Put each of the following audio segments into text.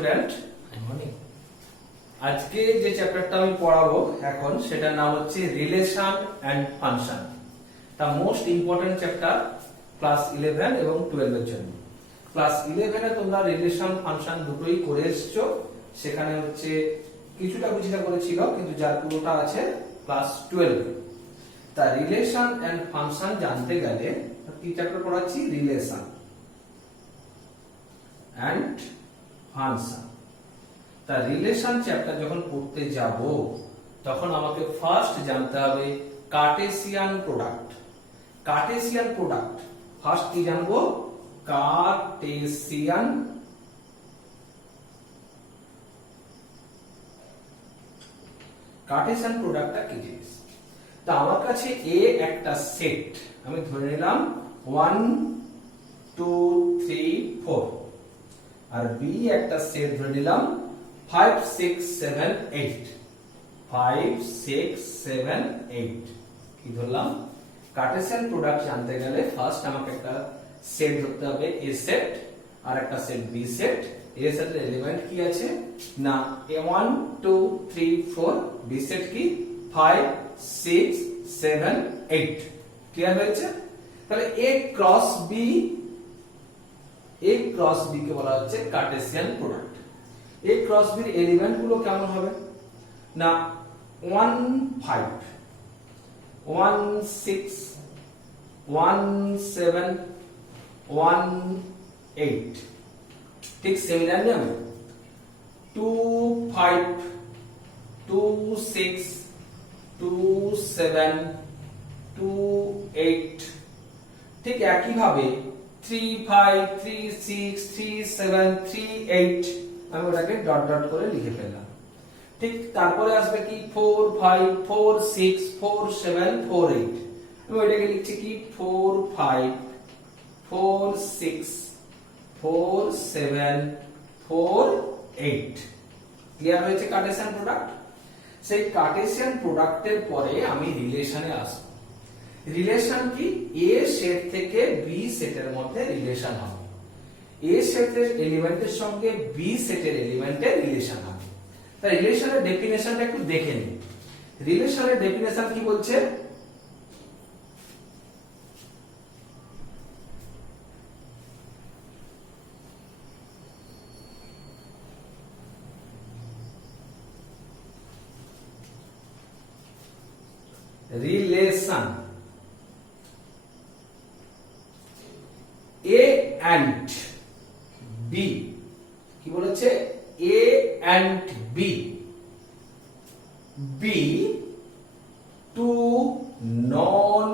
Student, আজকে যে চ্যাপ্টারটা আমি পড়াবো এখন সেটার নাম হচ্ছে relation and function. The most important chapter class 11 এবং 12 এর জন্য। ক্লাস 11 এ তোমরা রিলেশন ফাংশন দুটোই করে এসেছো, সেখানে হচ্ছে কিছুটা করেছিল, কিন্তু যার পুরোটা আছে ক্লাস 12 এ। তা রিলেশন এন্ড ফাংশন জানতে গেলে কি চ্যাপ্টার পড়াচ্ছি? Relation and function. তা রিলেশন চ্যাপ্টার যখন পড়তে যাব তখন আমাকে ফার্স্ট জানতে হবে Cartesian product. Cartesian product first কি জানবো? কার্টেসিয়ান প্রোডাক্টটা কি জিনিস? তা আমার কাছে এ একটা সেট, আমি ধরে নিলাম 1 2 3 4, আর বি একটা সেট ধরে নিলাম 5 6 7 8। 5 6 7 8 কি ধরলাম? কার্টেসিয়ান প্রোডাক্ট জানতে গেলে ফার্স্ট আমাকে একটা সেট ধরতে হবে, এ সেট, আর একটা সেট বি সেট। এ সেটের এলিমেন্ট কি আছে না 1 2 3 4, বি সেট কি 5 6 7 8। ক্লিয়ার হয়েছে? তাহলে এ ক্রস বি কে বলা হচ্ছে কার্টেসিয়ান প্রোডাক্ট। এ ক্রস বির এলিমেন্ট গুলো কেমন হবে না 1 5 1 6 1 7 1 8। ঠিক সিমিলারলি আমি 2 5 2 6 2 7 2 8। ঠিক একই ভাবে 3 5 3 6 3 7 3 8 আমি ওটাকে ডট ডট করে লিখে ফেললাম। ঠিক তারপরে আসবে কি 4 5 4 6 4 7 4 8। আমি ওটাকে লিখছি কি 4 5 4 6 4 7 4 8। ক্লিয়ার হয়েছে কার্টেসিয়ান প্রোডাক্ট? সেই কার্টেসিয়ান প্রোডাক্টের পরে আমি রিলেশনে আসব। রিলেশন কি? এ সেট থেকে বি সেটের মধ্যে রিলেশন হবে, এ সেটের এলিমেন্টের সঙ্গে বি সেটের এলিমেন্টের রিলেশন হবে। তাই রিলেশনের ডেফিনেশনটা একটু দেখে নিন। রিলেশনের ডেফিনেশন কি বলছে? রিলেশন এ এন্ড বি, কি বলেছে? A and B, be two non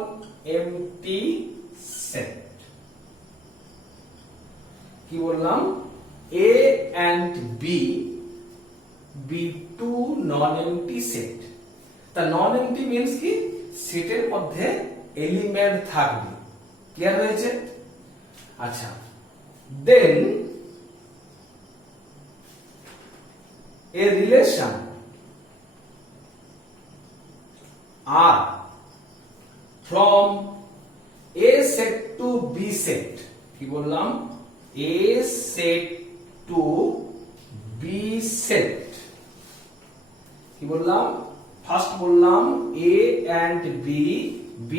empty set. কি বললাম? A and B, be two non empty set. তা নন এমটি মিন্স কি? সেটের মধ্যে এলিমেন্ট থাকবে। ক্লিয়ার হয়েছে? আচ্ছা, দেন a relation R from A set to B set। কি বললাম? A set to B set। কি বললাম? ফার্স্ট বললাম A and B, B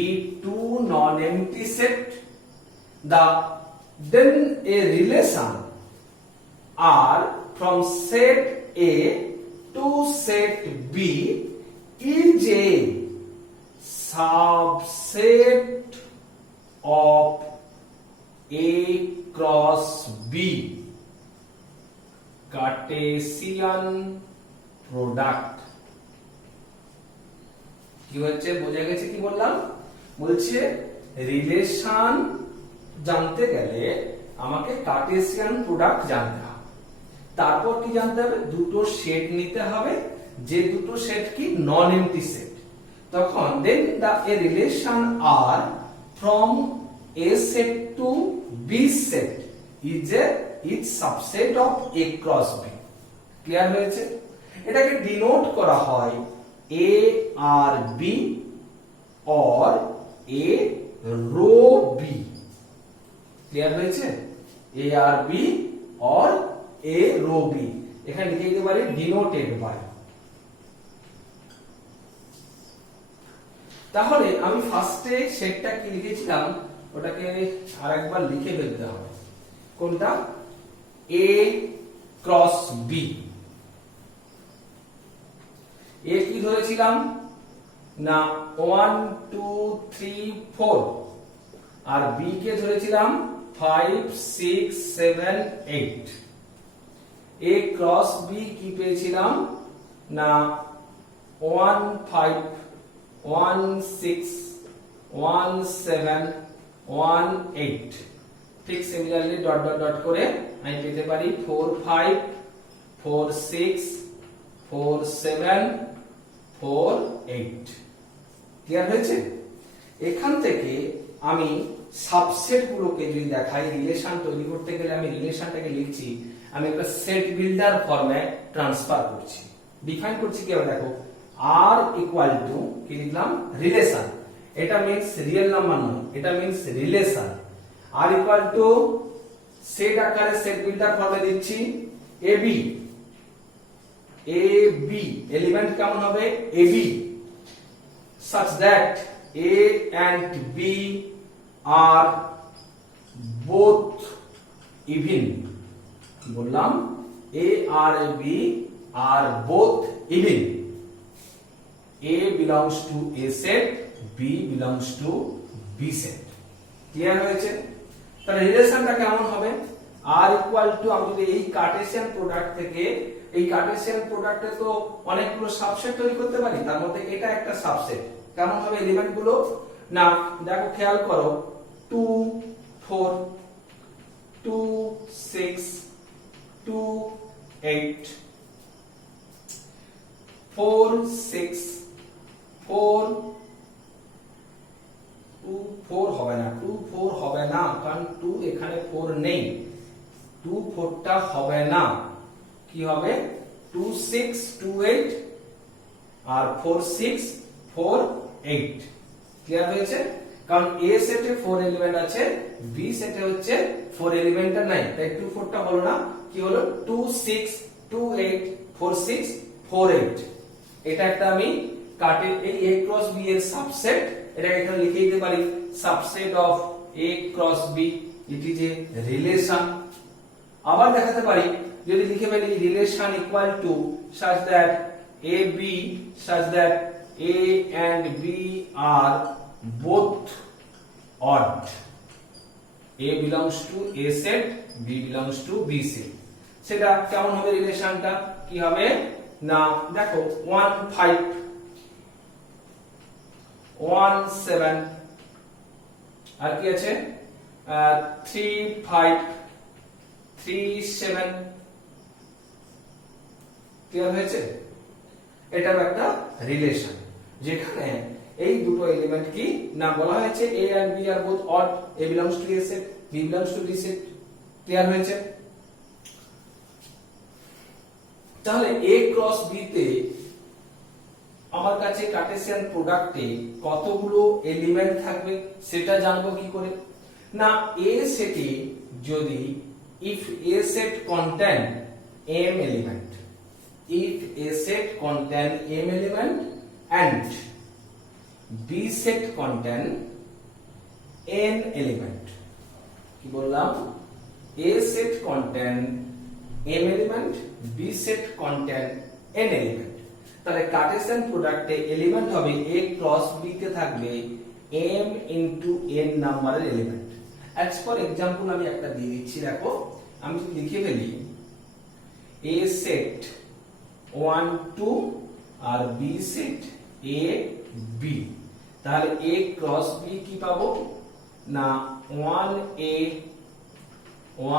two non-empty set। Then a relation R from set A to set B is a subset of A cross B, Cartesian product। কি হচ্ছে? বোঝা গেছে কি বললাম? বলছে রিলেশন জানতে গেলে আমাকে কার্টেসিয়ান প্রোডাক্ট জানতে হবে। তারপর কি জানতে হবে? দুটো সেট নিতে হবে, যে দুটো সেট কি নন এমটি সেট। তখন then the A relation R from A set to B set is subset of A cross B. Clear হয়েছে? এটাকে ডিনোট করা হয় A R B or A rho B. Clear হয়েছে? A R B or A rho B, এখানে লিখে দিতে পারি denoted by. তাহলে আমি ফার্স্টে সেটটা কি লিখেছিলাম ওটাকে আরেকবার লিখে ফেলতে হবে। কোনটা? এ ক্রস বি। এ কি ধরেছিলাম না 1 2 3 4, আর বি কে ধরেছিলাম 5 6 7 8। এ ক্রস বি কি পেয়েছিলাম না 1 5 1 6 1 7 1 8। ঠিক সিমিলারলি ডট ডট ডট করে আমি পেতে পারি 4 5 4 6 4 7 4 8। ক্লিয়ার হয়েছে? এখান থেকে আমি সাবসেট গুলোকে যদি দেখাই, রিলেশন তৈরি করতে গেলে আমি রিলেশনটাকে লিখছি, আমি একটা সেট বিল্ডার ফর্মে ট্রান্সফার করছি। ডিফাইন করছি কি হবে দেখো, আর ইকুয়াল টু কি লিখলাম রিলেশন, এটা মিন্স রিয়েল নাম্বার নয়, এটা মিন্স রিলেশন। আর ইকুয়াল টু সেট আকারে সেট বিল্ডার ফর্মে দিচ্ছি এবি। এবি এলিমেন্ট কেমন হবে AB, such that A and B are both even। বললাম A আর B are both even। A belongs to A set, B belongs to B set। Clear হয়েছে? তাহলে রিলেশনটা কেমন হবে? R ইকুয়াল টু, আমি যদি এই কার্টেসিয়ান প্রোডাক্ট থেকে, এই কার্টেসিয়ান প্রোডাক্টে তো অনেকগুলো সাবসেট তৈরি করতে পারি, তার মধ্যে এটা একটা সাবসেট। কেমন হবে এলিমেন্ট গুলো না দেখো, খেয়াল করো 2 4 2 6 2 8 4 6 4 2 4 হবে না, 2 4 হবে না, কারণ 2 এখানে 4 নেই, 2 4 টা হবে না। কি হবে 2 6 2 8 আর 4 6 4 8। ক্লিয়ার হয়েছে? কারণ এ সেটে 4 এলিমেন্ট আছে, বি সেটে হচ্ছে 4 এলিমেন্টটা নাই, তাই 2 4 টা হলো না। কি হলো 2 6 2 8 4 6 4 8। এটা একটা আমি কাটে এই a ক্রস b এর সাবসেট, এটা এখানে লিখে দিতে পারি subset of a cross b, it is a relation. আবার দেখাতে পারি যদি লিখে ফেলি relation equal to such that ab such that A and B are both odd। A belongs to A set, B belongs to B set। সেটা কেমন হবে রিলেশনটা? কি হবে না দেখো 1 5 1 7, আর কি আছে 3 5 3 7। ক্লিয়ার হয়েছে? এটাও একটা রিলেশন, যেখানে এই দুটো এলিমেন্ট কি না বলা হয়েছে A and B are both odd, A belongs to A set, B belongs to B set। Clear হয়েছে? তাহলে A ক্রস B তে আমার কাছে কার্টেসিয়ান প্রোডাক্টে কতগুলো এলিমেন্ট থাকবে সেটা জানবো কি করে না, A সেটে যদি if A set contain m element, if A set contain m element and B set contain n element। কি বললাম? A set contain m element, B set contain n element। তাহলে কার্টেসিয়ান প্রোডাক্টে এলিমেন্ট হবে A cross B তে থাকবে m into n নাম্বারের element. As for example আমি একটা দিয়ে দিচ্ছি, দেখো আমি যদি লিখে ফেলি A সেট 1 2 আর B সেট A B, তাহলে A ক্রস B কি পাবো না 1A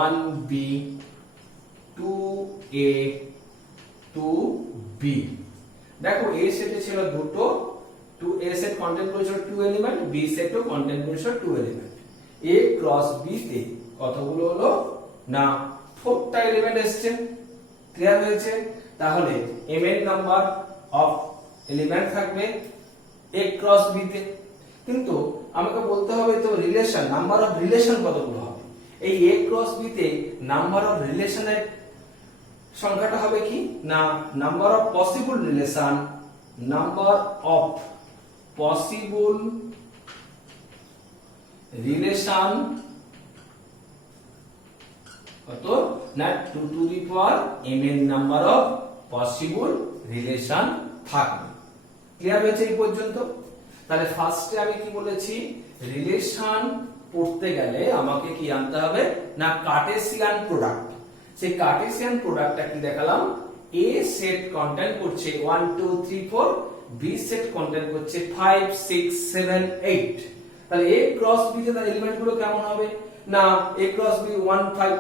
1B 2A 2B। দেখো A সেটে ছিল দুটো, A সেট কন্টেইন করেছিল 2 এলিমেন্ট, B সেটও কন্টেইন করেছিল 2 এলিমেন্ট। A ক্রস B তে কতগুলো হলো না 4টা এলিমেন্ট এসেছে। ক্লিয়ার হয়েছে? তাহলে m এর নাম্বার অফ এলিমেন্ট থাকবে A ক্রস B তে, কিন্তু আমাকে বলতে হবে তো রিলেশন, নাম্বার অফ রিলেশন কতগুলো হবে। এই A ক্রস B তে নাম্বার অফ রিলেশনের সংখ্যাটা হবে কি না number of possible relation, number of possible relation কত না 2 to the power mn number of possible relation থাকবে। ক্লিয়ার হয়েছে এই পর্যন্ত? তাহলে ফার্স্টে আমি কি বলেছি, রিলেশন পড়তে গেলে আমাকে কি আনতে হবে না কার্টেসিয়ান প্রোডাক্ট। সেই কার্টেসিয়ান প্রোডাক্টটা কি দেখালাম, এ সেট কন্টেন্ট করছে 1 2 3 4, বি সেট কন্টেন্ট করছে 5 6 7 8। তাহলে এ ক্রস বি তে তার এলিমেন্ট গুলো কেমন হবে না এ ক্রস বি 1 5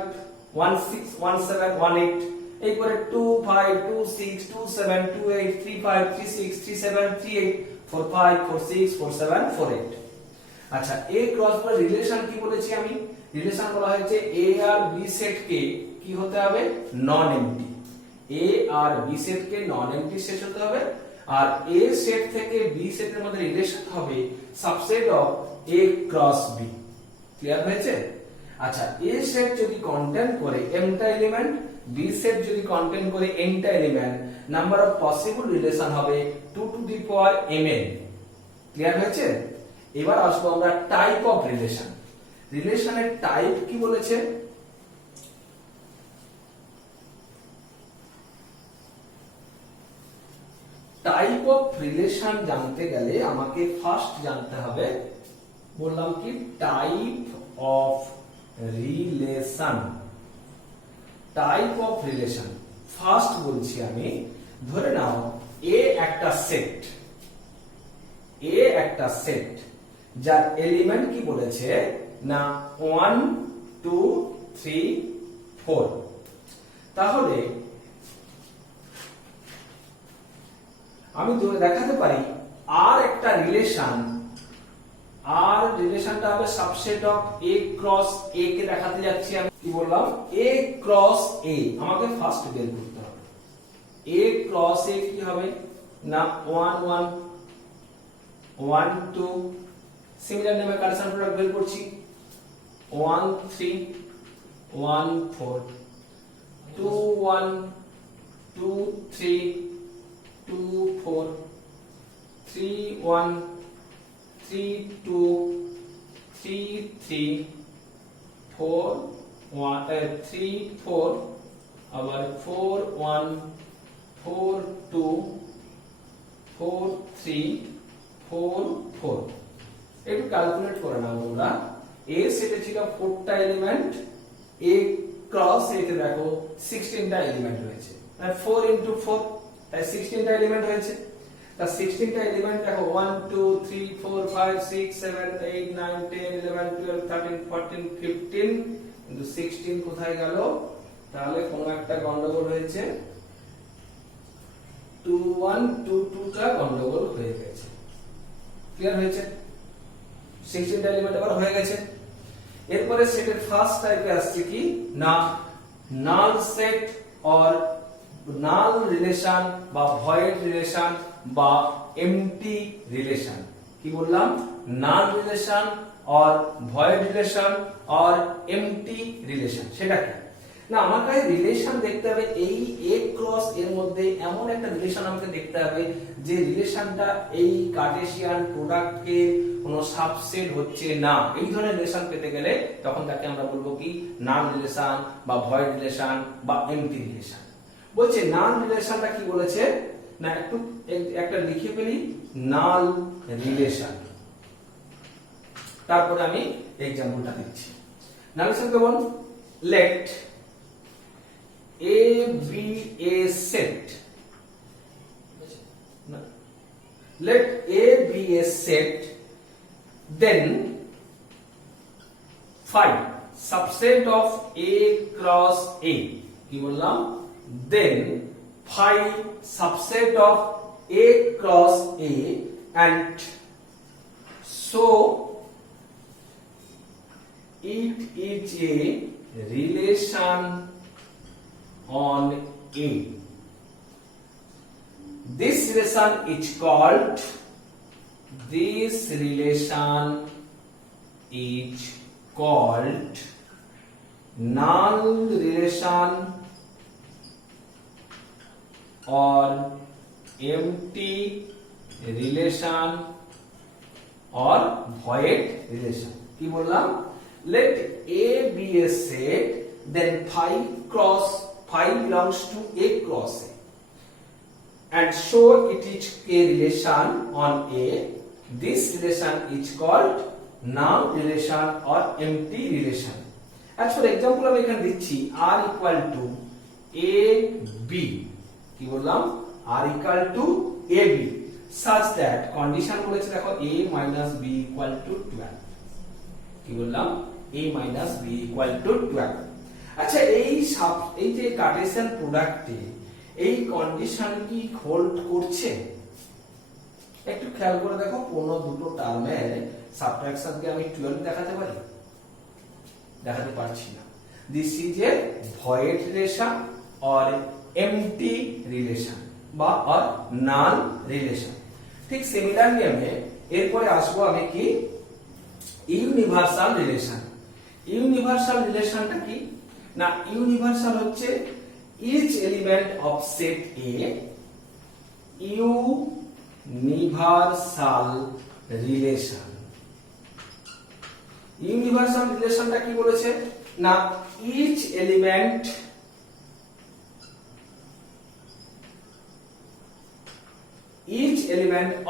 1 6 1 7 1 8, এরপরে 2 5 2 6 2 7 2 8 3 5 3 6 3 7 3 8 4 5 4 6 4 7 4 8। আচ্ছা এ ক্রস বি রিলেশন কি বলেছি আমি, রিলেশন বলা হয়েছে এ আর বি সেট কে কি হতে হবে নন এমটি, এ আর বি সেট কে নন এমটি সেট হতে হবে, আর এ সেট থেকে বি সেটের মধ্যে রিলেশন হবে subset of A cross B. Clear হয়েছে? আচ্ছা এ সেট যদি কন্টেন্ট করে এমটা এলিমেন্ট, বি সেট যদি কন্টেন্ট করে এনটা element, number of possible relation হবে 2 to the power mn। Clear হয়েছে? এবার আসবো আমরা টাইপ অফ রিলেশন। রিলেশনের টাইপ কি বলেছে, টাইপ অফ রিলেশন জানতে গেলে আমাকে ফার্স্ট জানতে হবে, বললাম কি type of relation. Type of relation first বলছি আমি, ধরে নাও এ একটা সেট, এ একটা সেট যার এলিমেন্ট কি বলেছে না 1 2 3 4। তাহলে আমি দেখাতে পারি আর একটা রিলেশন, আর রিলেশনটা হবে সাবসেট অফ এ ক্রস এ কে দেখাতে যাচ্ছি আমি। কি বললাম এ ক্রস এ, আমাকে ফার্স্ট বের করতে হবে এ ক্রস এ কি হবে না 1 1 1 2, সিমিলার নেমে কার্টেসিয়ান প্রোডাক্ট বের করছি 1 3 1 4 2 1 2 3 2 4 3 1 3 2 3 3 4 1 3 4 আবার 4 1 4 2 4 3 4 4। একটু ক্যালকুলেট করে নাও তোমরা, এ সেটে ছিল 4টা এলিমেন্ট, এ ক্রস এ তে দেখো 16টা এলিমেন্ট রয়েছে, মানে 4 into 4 তাই 16টা এলিমেন্ট হয়েছে। তা 16টা এলিমেন্ট দেখো 1 2 3 4 5 6 7 8 9 10 11 12 13 14 15, কিন্তু 16 কোথায় গেল, তাহলে কোনো একটা গন্ডগোল হয়েছে, 2 1 2 2 টা গন্ডগোল হয়ে গেছে। ক্লিয়ার হয়েছে? 16টা এলিমেন্ট আবার হয়ে গেছে। এরপরে সেটের ফার্স্ট টাইপে আসছে কি না null set or null relation বা ভয়েড রিলেশন বা এমটি রিলেশন। কি বললাম null relation or void relation or empty relation, সেটা কি না আমার কাছে রিলেশন দেখতে হবে এই এ ক্রস এর মধ্যে এমন একটা রিলেশন আমাকে দেখতে হবে যে রিলেশনটা এই কার্টেসিয়ান প্রোডাক্টকে কোনো সাবসেট হচ্ছে না। এই ধরনের রিলেশন পেতে গেলে তখন তাকে আমরা বলবো কি নাল রিলেশন বা ভয়েড রিলেশন বা এমটি রিলেশন। বলছে নাল রিলেশনটা কি বলেছে না একটু একটা লিখে ফেলি, নাল রিলেশন, তারপরে আমি एग्जांपलটা দিচ্ছি। নাল রিলেশন কেমন, late A be a set, let A be a set, then find subset of A cross A। কি বললাম, then find subset of A cross A and so it is a relation on A. This relation is called null relation or empty relation or void relation কি বললাম let A be a set then phi belongs to A cross A and show it is a relation on A. This relation is called null relation or empty relation. As for example আমি এখানে দিচ্ছি r equal to AB কি বললাম r equal to AB such that condition বলেছে দেখো A minus B equal to 12 কি বললাম A minus B equal to 12 আচ্ছা এই যে কার্টেসিয়ান প্রোডাক্টে এই কন্ডিশন কি হোল্ড করছে একটু খেয়াল করে দেখো কোন দুটো টার্মের সাবট্রাকশন কে আমি 12 দেখাতে পারি দেখাতে পারছি না this is a void relation or empty relation বা অর নাল রিলেশন ঠিক সিমিলারলি আমি এরপরে আসবো আমি কি ইউনিভার্সাল রিলেশন ইউনিভার্সাল রিলেশনটা কি না ইউনিভার্সাল হচ্ছে each element of set A universal relation universal রিলেশনটা কি বলেছে না each element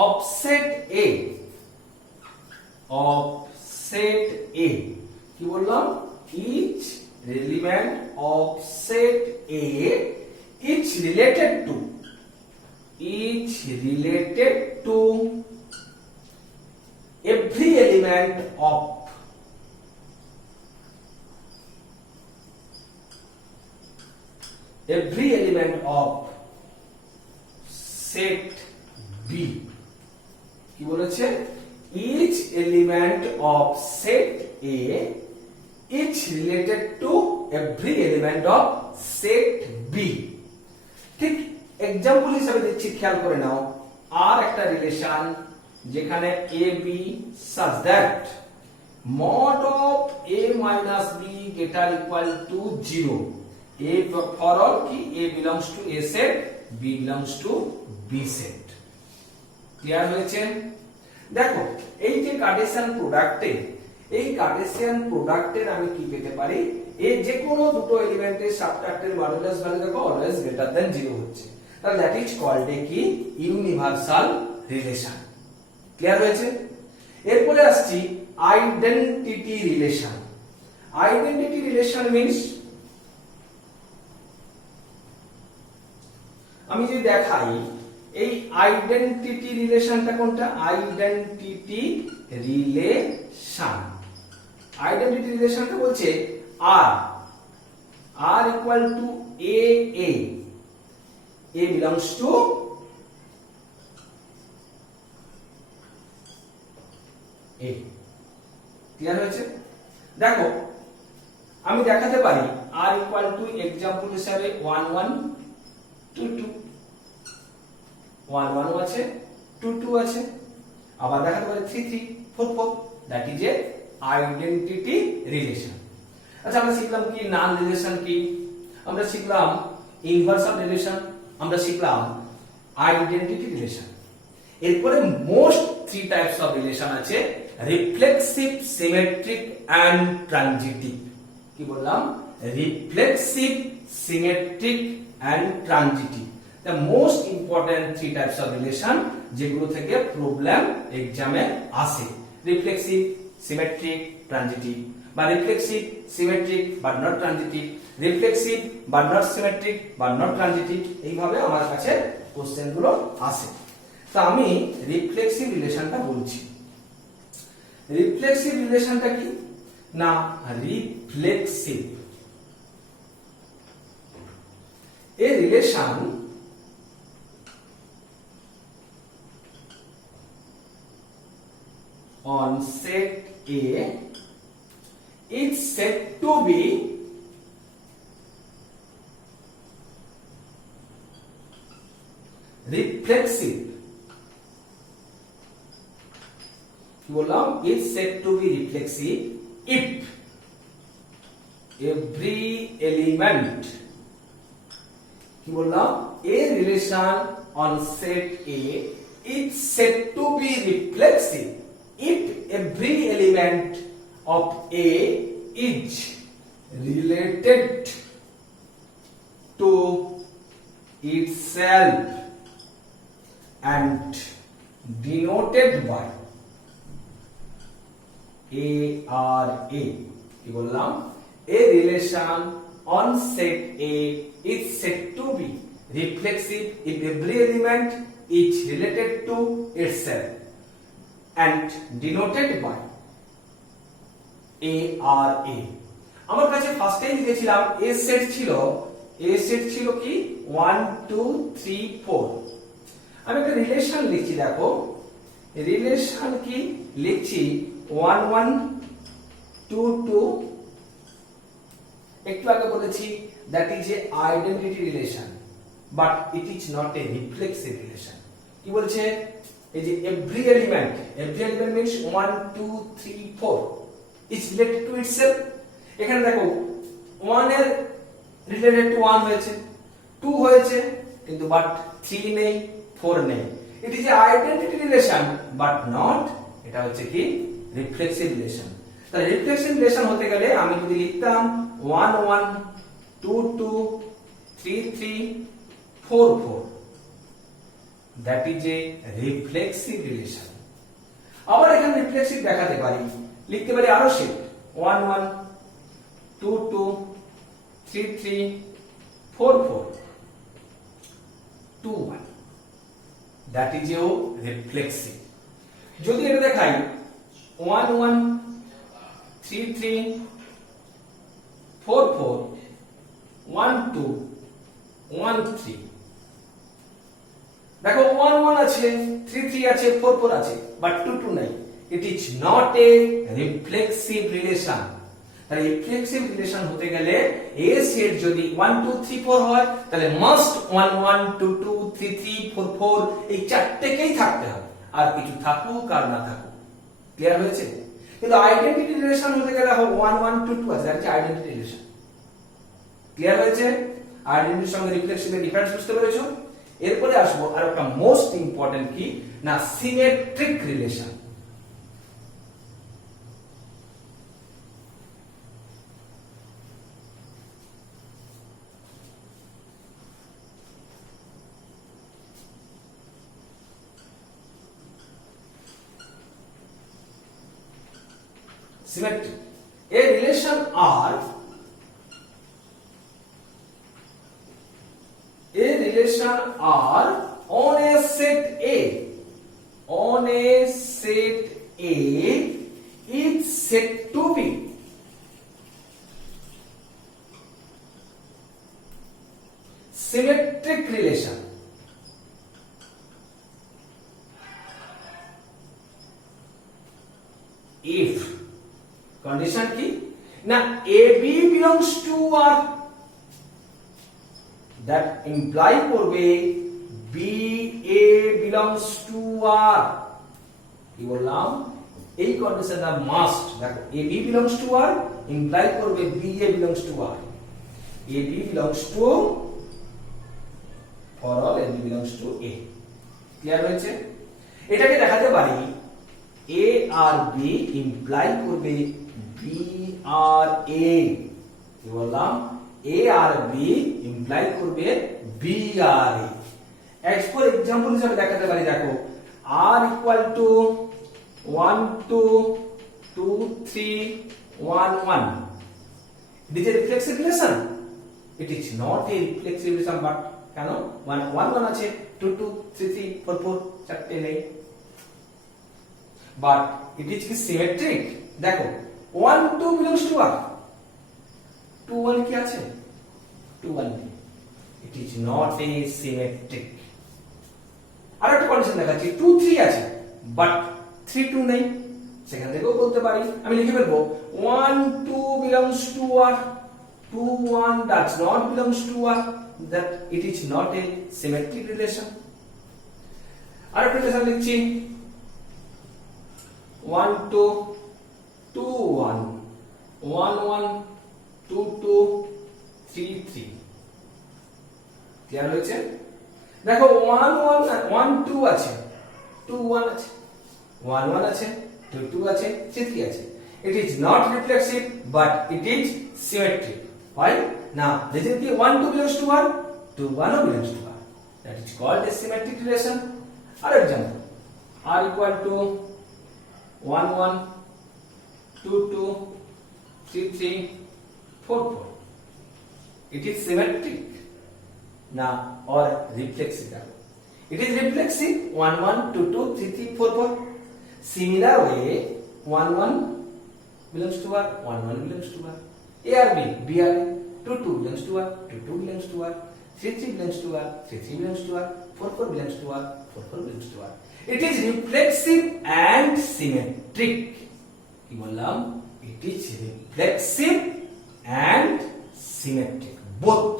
of set A কি বললাম each element of set A each related to every element of set B কি বলেছে each element of set A each related to every element of set B ঠিক example হিসেবে দিচ্ছি খেয়াল করে নাও আর একটা রিলেশন যেখানে AB such that mod of A minus B greater equal to 0 A for all কি A belongs to A set B belongs to B set clear হয়েছে দেখো এই যে কার্টেসিয়ান প্রোডাক্টে এই কার্টেসিয়ান প্রোডাক্টের আমি কি পেতে পারি এই যে কোনো দুটো এলিমেন্টের সাবট্রাক্টের মডুলাস ভ্যালু দেখো অলওয়েজ গ্রেটার দ্যান 0 হচ্ছে তাহলে দ্যাট ইজ কল্ড এ কি ইউনিভার্সাল রিলেশন ক্লিয়ার হয়েছে এরপরে আসছি identity relation identity relation means আমি যদি দেখাই এই আইডেন্টিটি রিলেশনটা কোনটা আইডেন্টিটি রিলেশনটা বলছে r equal to a belongs to A clear হয়েছে দেখো আমি দেখাতে পারি r equal to एग्जांपल হিসাবে 1 1 2 2 1 1 আছে 2 2 আছে আবার দেখাতে পারি 3 3 4 4 that is a identity relation আচ্ছা আমরা শিখলাম কি নান রিলেশন কি আমরা শিখলাম ইনভার্সাল রিলেশন আমরা শিখলাম আইডেন্টিটি রিলেশন এরপরে মোস্ট 3 টাইপস অফ রিলেশন আছে রিফ্লেক্সিভ সিমেট্রিক এন্ড ট্রানজিটিভ কি বললাম reflexive symmetric and transitive the most important 3 types of relation যেগুলো থেকে প্রবলেম এক্সামে আসে রিফ্লেক্সিভ সিমেট্রিক ট্রানজিটিভ বা reflexive symmetric but not transitive reflexive but not symmetric but not transitive এইভাবে আমার কাছে কোশ্চেন গুলো আসে তো আমি রিফ্লেক্সিভ রিলেশনটা বলছি রিফ্লেক্সিভ রিলেশনটা কি না reflexive a relation on set A is said to be reflexive কি বললাম is said to be reflexive if every element কি বললাম, a relation on set A is said to be reflexive if every element of A is related to itself and denoted by ARA. কি বললাম, a relation on set A is said to be reflexive if every element is related to itself and denoted by ARA. আমার কাছে ফার্স্টেই লিখেছিলাম A set ছিল কি 1 2 3 4। আমি একটা রিলেশন লিখছি, দেখো রিলেশন কি লিখছি 1 1 2 2। একটু আগে বলেছি that is a identity relation but it is not a reflexive relation. কি বলছে, এই যে every element means 1 2 3 4 is related to itself. এখানে দেখো 1 এর রিলেটেড টু 1 হয়েছে, 2 হয়েছে, কিন্তু বাট 3 নেই, 4 নেই। It is a identity relation but not, এটা হচ্ছে কি রিফ্লেক্সিভ রিলেশন। তাহলে রিফ্লেক্সিভ রিলেশন হতে গেলে আমি যদি লিখতাম 1 1 2 2 3 3 4 4, that is a reflexive relation. আবার এখানে রিফ্লেক্সিভ দেখাতে পারি, লিখতে পারি আরো shift 1 1 2 2 3 3 4 4 2 1, that is a reflexive. যদি এটা দেখাই 1 1 3 3 4 4 1 2 1 3, দেখো 1 1 আছে, 3 3 আছে, 4 4 আছে, বাট 2 2 নাই। ইট is not a reflexive relation. তাহলে রিফ্লেক্সিভ রিলেশন হতে গেলে এ সেট যদি 1 2 3 4 হয়, তাহলে মাস্ট 1 1 2 2 3 3 4 4 এই চারটেকেই থাকতে হবে, আর কিছু থাকুক আর না থাকুক। ক্লিয়ার হয়েছে? কিন্তু আইডেন্টিটি রিলেশন হতে গেলে 1 1 2 2 আছে, এটা আইডেন্টিটি রিলেশন। ক্লিয়ার হয়েছে? আইডেন্টিটির সঙ্গে রিফ্লেক্সিভের ডিফারেন্স বুঝতে পেরেছো? এরপরে আসবো আর একটা মোস্ট ইম্পর্টেন্ট কি না, symmetric relation. Symmetry. A relation R on a set A is said to be symmetric relation. If condition কি না AB belongs to R, that imply করবে BA belongs to R। কি বললাম, এই কন্ডিশনটা মাস্ট। দেখো AB belongs to R imply করবে BA belongs to R। AB belongs to, for all AB belongs to A। Clear হয়েছে? এটাকে দেখাতে পারি A আর B ইমপ্লাই করবে B আর A। কি বললাম, A আর B ইমপ্লাই করবে B আর A। ফর এক্সাম্পল হিসেবে দেখাতে পারি, দেখো R equal to 1 2 2 3 1 1, it is a reflexive relation? It is not a reflexive relation, but কেন 1 1 1 আছে, 2 2 3 3 4 4 চারটে নেই, but it is symmetric। দেখো 1 2 belongs to R, 2 1 কি আছে, 2 1 নেই। It is not a symmetric। আর একটা কন্ডিশন দেখাচ্ছি 2 3 আছে বাট 3 2 নেই, সেখান থেকেও বলতে পারি, আমি লিখে ফেলবো 1 2 belongs to R, 2 1 does not belongs to R, that it is not a symmetric relation। আর একটা রিলেশন লিখছি 1 2 2 1 1 1 2 2 3 3, ক্লিয়ার হয়েছে? দেখো 1 1 1 2 আছে, 2 1 আছে, 1 1 আছে, 2 2 আছে, 3 3 আছে। It is not reflexive but it is symmetric. Why? Now recently 1 2 belongs to 1, 2 1 belongs to 1. That is called a symmetric relation. Another example, r equal to 1 1 2 2 3 3 4 4. It is symmetric now or reflexive. It is reflexive 1 1 2 2 3 3 4 4. Similar way 1 1 belongs to r, 1 1 belongs to r. A or B, B or A. 2 2 belongs to r, 2 2 belongs to r. 3 3 belongs to r, 3 3 belongs to r. 4 4 belongs to r, 4 4 belongs to r. It is reflexive and symmetric. কি বললাম? It is reflexive and symmetric. Both.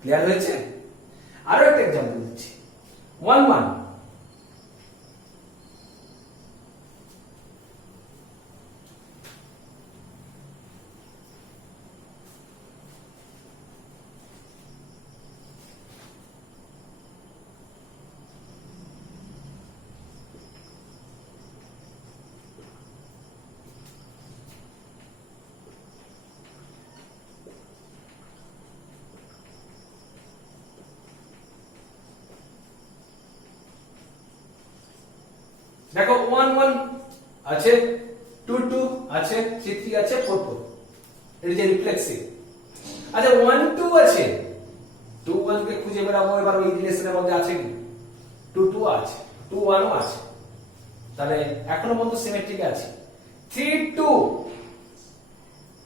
Clear হয়েছে? আরো একটা example দিচ্ছি। 1 1 দেখো 1 1 আছে, 2 2 আছে, 3 3 আছে, 4 4. এটা যে রিফ্লেক্সিভ। আচ্ছা 1 2 আছে, 2 1 কে খুঁজে বেরাবো এবার ওই রিলেশনের মধ্যে আছে কি? 2 2 আছে, 2 1 ও আছে, তাহলে এখনো পর্যন্ত সিমেট্রিক আছে। 3 2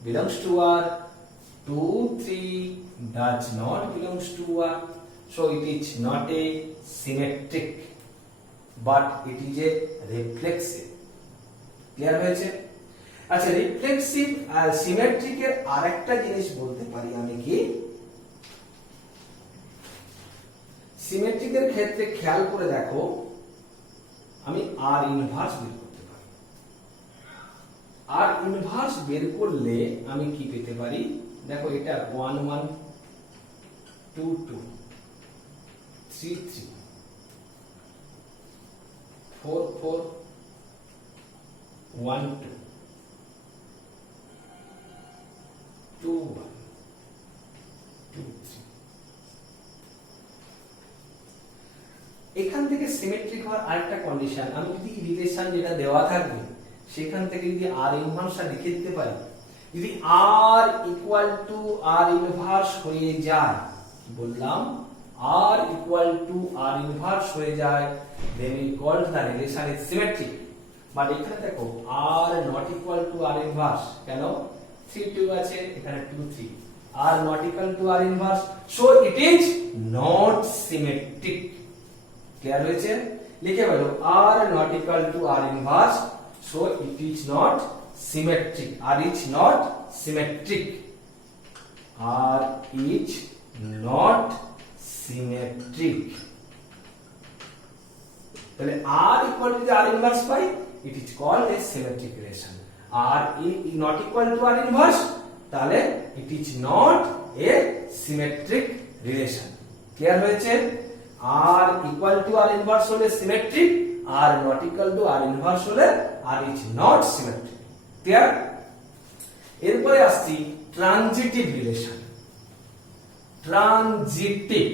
belongs to r, 2 3 does not belongs to r, so it is not a symmetric but it is a reflexive. Clear হয়েছে? আচ্ছা রিফ্লেক্সিভ আর সিমেট্রিক এর আরেকটা জিনিস বলতে পারি আমি কি, সিমেট্রিক এর ক্ষেত্রে খেয়াল করে দেখো আমি আর ইনভার্স বের করতে পারি। আর ইনভার্স বের করলে আমি কি পেতে পারি? দেখো এটা 1 1 2 2 3 3 4 4 1 2 2 1 2 3। এখান থেকে সিমেট্রিক হওয়ার আরেকটা কন্ডিশন, আমি যদি রিলেশন যেটা দেওয়া থাকবে সেখান থেকে যদি আর ইনভার্সটা লিখে দিতে পারি, যদি আর ইকুয়াল টু আর ইনভার্স হয়ে যায়, বললাম r equal to r inverse হয়ে যায়, then we call the relation is symmetric. But এখানে দেখো r not equal to r inverse, কেন? 3 2 আছে, এখানে 2 3, r not equal to r inverse, so it is not symmetric. Clear হয়েছে? লিখে বলো r not equal to r inverse, so it is not symmetric. r is not symmetric. r is not symmetric. তাহলে r equal to r inverse pi, it is called a symmetric relation. r is not equal to r inverse, তাহলে it is not a symmetric relation. Clear হয়েছে? r equal to r inverse হলে symmetric, r not equal to r inverse হলে r is not symmetric. Clear? এরপরে আসছি transitive relation. Transitive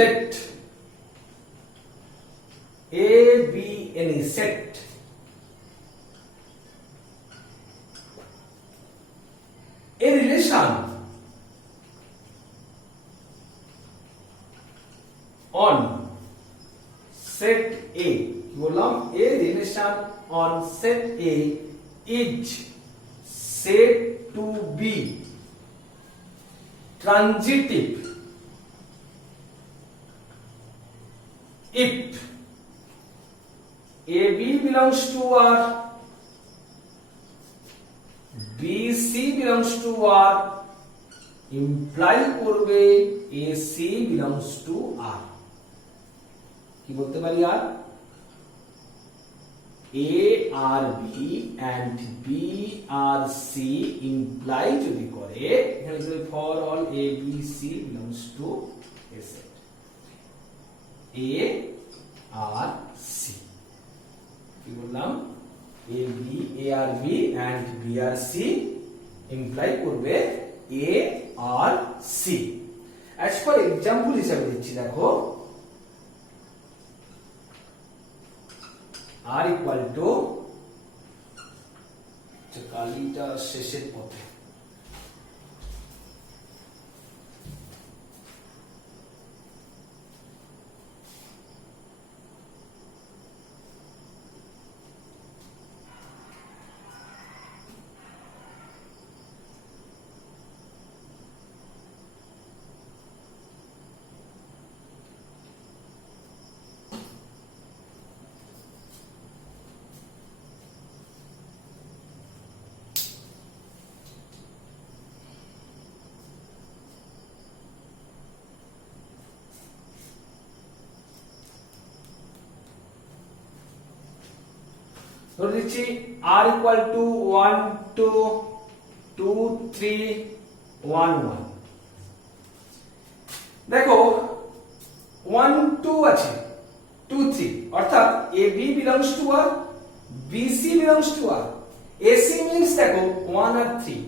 let A be any set a relation on set A, বললাম a relation on set A is said to be transitive if AB belongs to R, BC belongs to R, imply করবে AC belongs to R. কি বলতে পারি আর A আর B and B R C imply যদি করে এখানে যদি for all A B C belongs to a set A R C কি বললাম A আর B and B R C imply করবে A R C as for example হিসাবে দিচ্ছি দেখো R equal to কালিটা শেষের পথে ধরে দিচ্ছি R equal to 1 2 2 3 1 1 দেখো 1 2 আছে 2 3 অর্থাৎ AB belongs to R BC belongs to R AC means দেখো 1 আর 3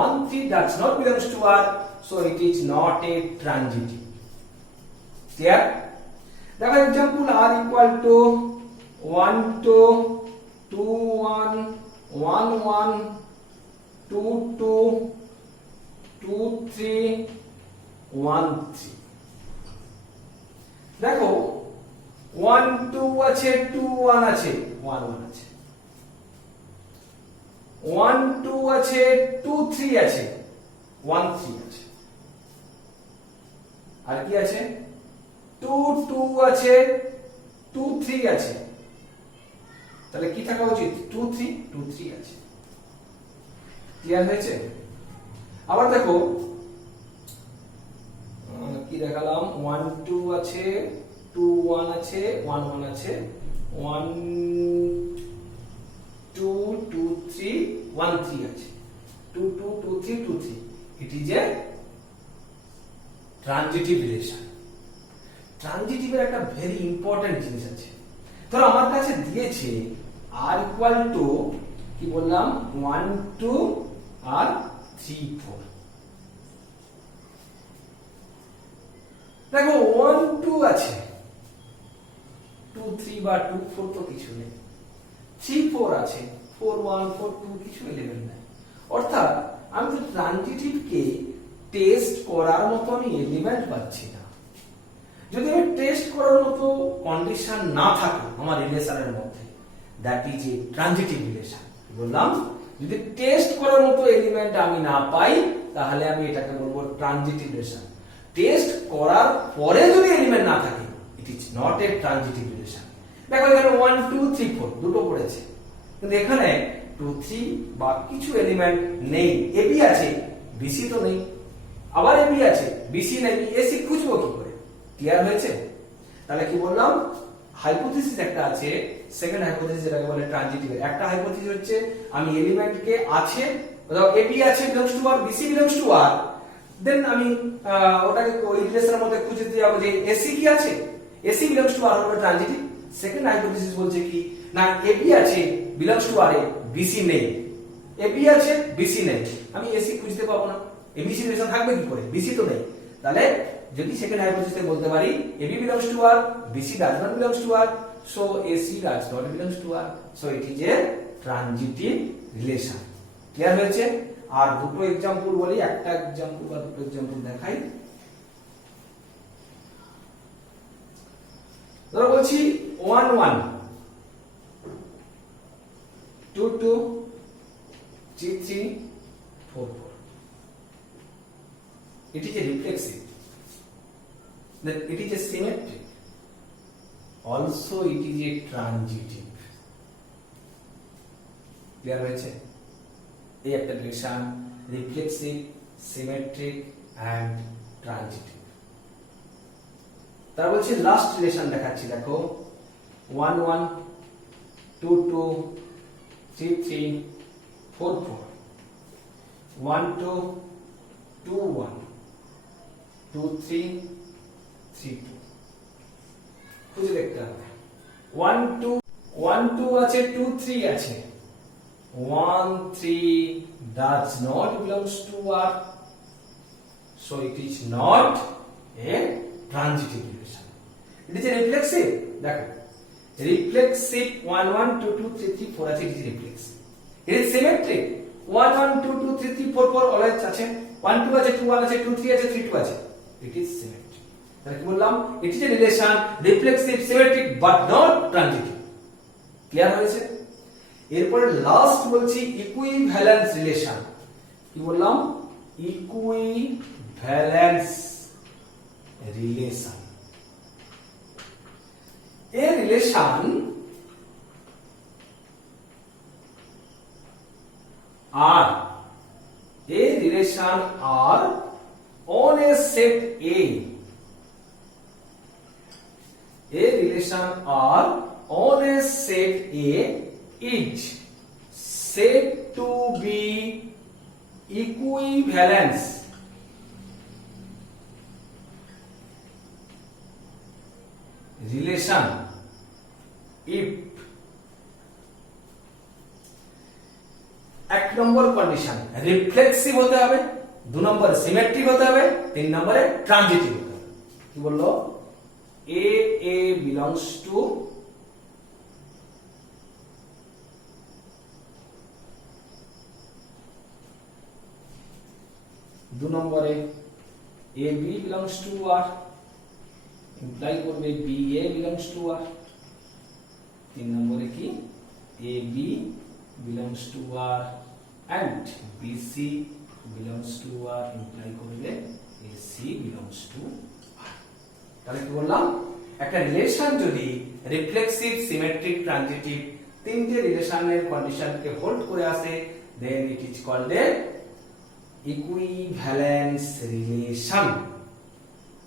1 3 does not belongs to R so it is not a transitive clear দেখো example R equal to 1 2 2 1 1 1 2 2 2 3 1 3 দেখো 1 2 আছে 2 1 আছে 1 1 আছে 1 2 আছে 2 3 আছে 1 3 আছে আর কি আছে 2 2 আছে 2 3 আছে তাহলে কি থাকা উচিত 2 3 2 3 আছে ক্লিয়ার হয়েছে আবার দেখো কি দেখালাম 1 2 আছে 2 1 আছে 1 1 আছে 1 2 2 3 1 3 আছে 2 2 2 3 2 3 it is a transitive relation ট্রানজিটিভের একটা ভেরি ইম্পর্টেন্ট জিনিস আছে ধরো আমার কাছে দিয়েছে R equal to কি বললাম 1 2 আর 3 4 দেখো 1 2 আছে 2 3 বা 2 4 তো কিছু নেই 3 4 আছে 4 1 4 2 কিছু এলিমেন্ট নাই অর্থাৎ আমি তো ট্রানজিটিভ কে টেস্ট করার মতো আমি এলিমেন্ট পাচ্ছি না যদি আমি টেস্ট করার মতো কন্ডিশন না থাকে আমার রিলেশনের মধ্যে that is a transitive relation বললাম যদি টেস্ট করার মতো এলিমেন্ট আমি না পাই তাহলে আমি এটাকে বলবো ট্রানজিটিভ রিলেশন টেস্ট করার পরে যদি এলিমেন্ট না থাকে ইট is not a transitive relation দেখো এখানে 1 2 3 4 দুটো পড়েছে কিন্তু এখানে 2 3 বা কিছু এলিমেন্ট নেই এবি আছে বিসি তো নেই আবার এবি আছে বিসি নেই এসি খুঁজবো কি করে ক্লিয়ার হয়েছে তাহলে কি বললাম হাইপোথিসিস একটা আছে সেকেন্ড হাইপোথিসিস যেটাকে বলে ট্রানজিটিভ একটা হাইপোথিসিস হচ্ছে আমি এলিমেন্ট কে আছে ধরো এবি আছে belongs to R B C belongs to R then আমি ওটাকে ওই রিলেশনের মধ্যে খুঁজে দিতে যাবো যে এসি কি আছে এসি বিলংস টু আর হবে ট্রানজিটিভ সেকেন্ড হাইপোথিসিস বলছে কি না এবি আছে বিলংস টু আর এ বিসি নেই এবি আছে বিসি নেই আমি এসি খুঁজতে পাবো না এবিসি রিলেশন থাকবে কি করে বিসি তো নেই তাহলে যদি সেকেন্ড হাইপোথিসিসে বলতে পারি AB belongs to R BC does not belongs to R so AC does not belongs to R so it is a transitive relation clear হয়েছে আর দুটো एग्जांपल বলি একটা एग्जांपल বা দুটো एग्जांपल দেখাই ধরো বলছি 1 1 2 2 3 3 4 4 it is a reflexive then it is a symmetric also it is a transitive clear হয়েছে এই একটা relation reflexive symmetric and transitive তার বলছি লাস্ট রিলেশন দেখাচ্ছি, দেখো 1 1 2 2 3 3 4 4 1 2 2 1 2 3 3 2 খুঁজে দেখতে হবে। 1 2 1 2 আছে, 2 3 আছে। 1 3 does not belongs to R, so it is not a transitive relation. It is a reflexive. দেখো reflexive 1 1 2 2 3 3 4 আছে, it is reflexive. It is symmetric 1 1 2 2 3 3 4 4 always আছে, 1 2 আছে, 2 1 আছে, 2 3 আছে, 3 2 আছে, it is symmetric. তাহলে কি বললাম, it is a relation reflexive symmetric but not transitive. Clear হয়েছে? এরপরে লাস্ট বলছি ইকুইভ্যালেন্স রিলেশন। কি বললাম? Equivalence relation. A relation are on a set A. A relation are on a set A is said to be equivalence relation if এক নম্বর condition reflexive হতে হবে, 2 নম্বর symmetric হতে হবে, 3 নম্বরে ট্রানজিটিভ হতে হবে। কি বললো? A belongs to दो নম্বরে AB belongs to R, imply করবে BA belongs to R। 3 নম্বরে কি AB belongs to R and BC belongs to R, imply করবে AC belongs to R। তাহলে কি বললাম, একটা রিলেশন যদি রিফ্লেক্সিভ, সিমেট্রিক, ট্রানজিটিভ তিনটে রিলেশনের কন্ডিশনকে হোল্ড করে আসে, then it is called a equivalence relation.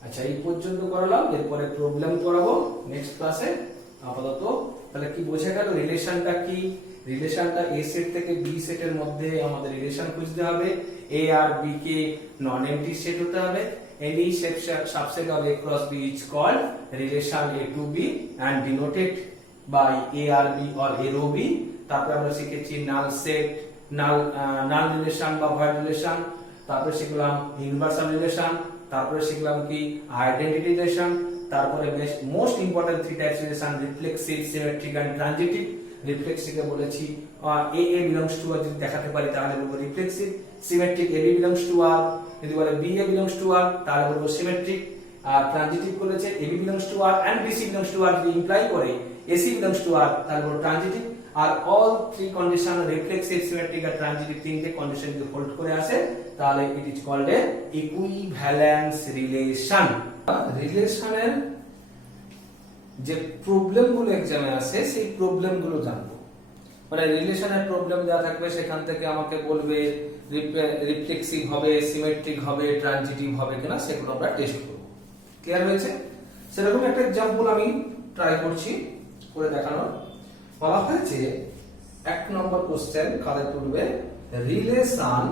আচ্ছা, এই পর্যন্ত করালাম, এরপরে প্রবলেম করাবো নেক্সট ক্লাসে। আপাতত তাহলে কি বোঝা গেল রিলেশনটা কি? রিলেশনটা এ সেট থেকে বি সেটের মধ্যে আমাদের রিলেশন খুঁজতে হবে। এ আর বি কে নন এমটি সেট হতে হবে। Any subset of A cross B is called relation A to B and denoted by A R B or A row B. তারপরে আমরা শিখেছি null set, null relation বা void relation, তারপরে শিখলাম ইনভার্সাল relation, তারপরে শিখলাম কি আইডেন্টিটি রিলেশন, তারপরে most important 3 types relation reflexive, symmetric and transitive. রিফ্লেক্সিভে বলেছি A belongs to R যদি দেখাতে পারি তাহলে বলবো reflexive, symmetric AB belongs to R যদি বলে BA belongs to R তাহলে বলবো সিমেট্রিক, আর ট্রানজিটিভ করেছে AB belongs to R and BC belongs to R যদি ইমপ্লাই করে AC belongs to R তাহলে বলবো ট্রানজিটিভ। আর অল 3 কন্ডিশন রিফ্লেক্সিভ, সিমেট্রিক আর ট্রানজিটিভ তিনটে কন্ডিশন যদি হোল্ড করে আসে তাহলে it is called a equivalence relation. রিলেশনের যে প্রবলেমগুলো এক্সামে আসে সেই প্রবলেমগুলো জানবো, মানে রিলেশনের প্রবলেম যা থাকবে সেখান থেকে আমাকে বলবে রিফ্লেক্সিভ হবে, সিমেট্রিক হবে, ট্রানজিটিভ হবে কিনা সেগুলো আমরা টেস্ট করব। ক্লিয়ার হয়েছে? সেরকম একটা एग्जांपल আমি ট্রাই করছি করে দেখানোর। বলা হয়েছে 1 নম্বর কোশ্চেন কাদের করবে, relation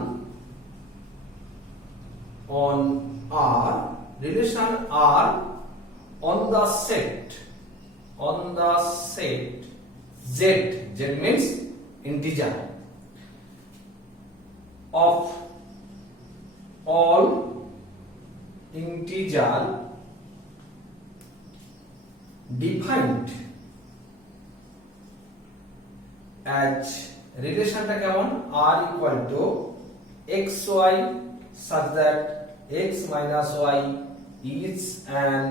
on R, relation R on the set Z, Z means integer, of all integer defined as রিলেশনটা কেমন, R equal to xy such that x minus y is an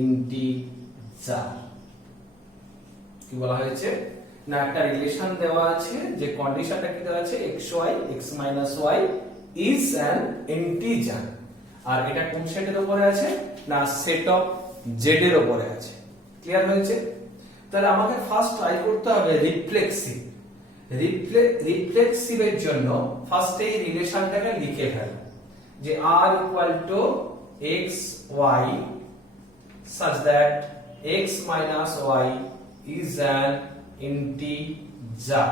integer। কি বলা হয়েছে না, একটা রিলেশন দেওয়া আছে, যে কন্ডিশনটা কি দেওয়া আছে xy x minus y is an integer, আর এটা কোন সেটের উপরে আছে না সেট অফ z এর উপরে আছে। ক্লিয়ার হয়েছে? তাহলে আমাকে ফার্স্ট ট্রাই করতে হবে রিফ্লেক্সিভ। রিফ্লেক্সিভের জন্য ফার্স্ট এই রিলেশনটাকে লিখে ফেলো যে r equal to x y such that x minus y is an integer.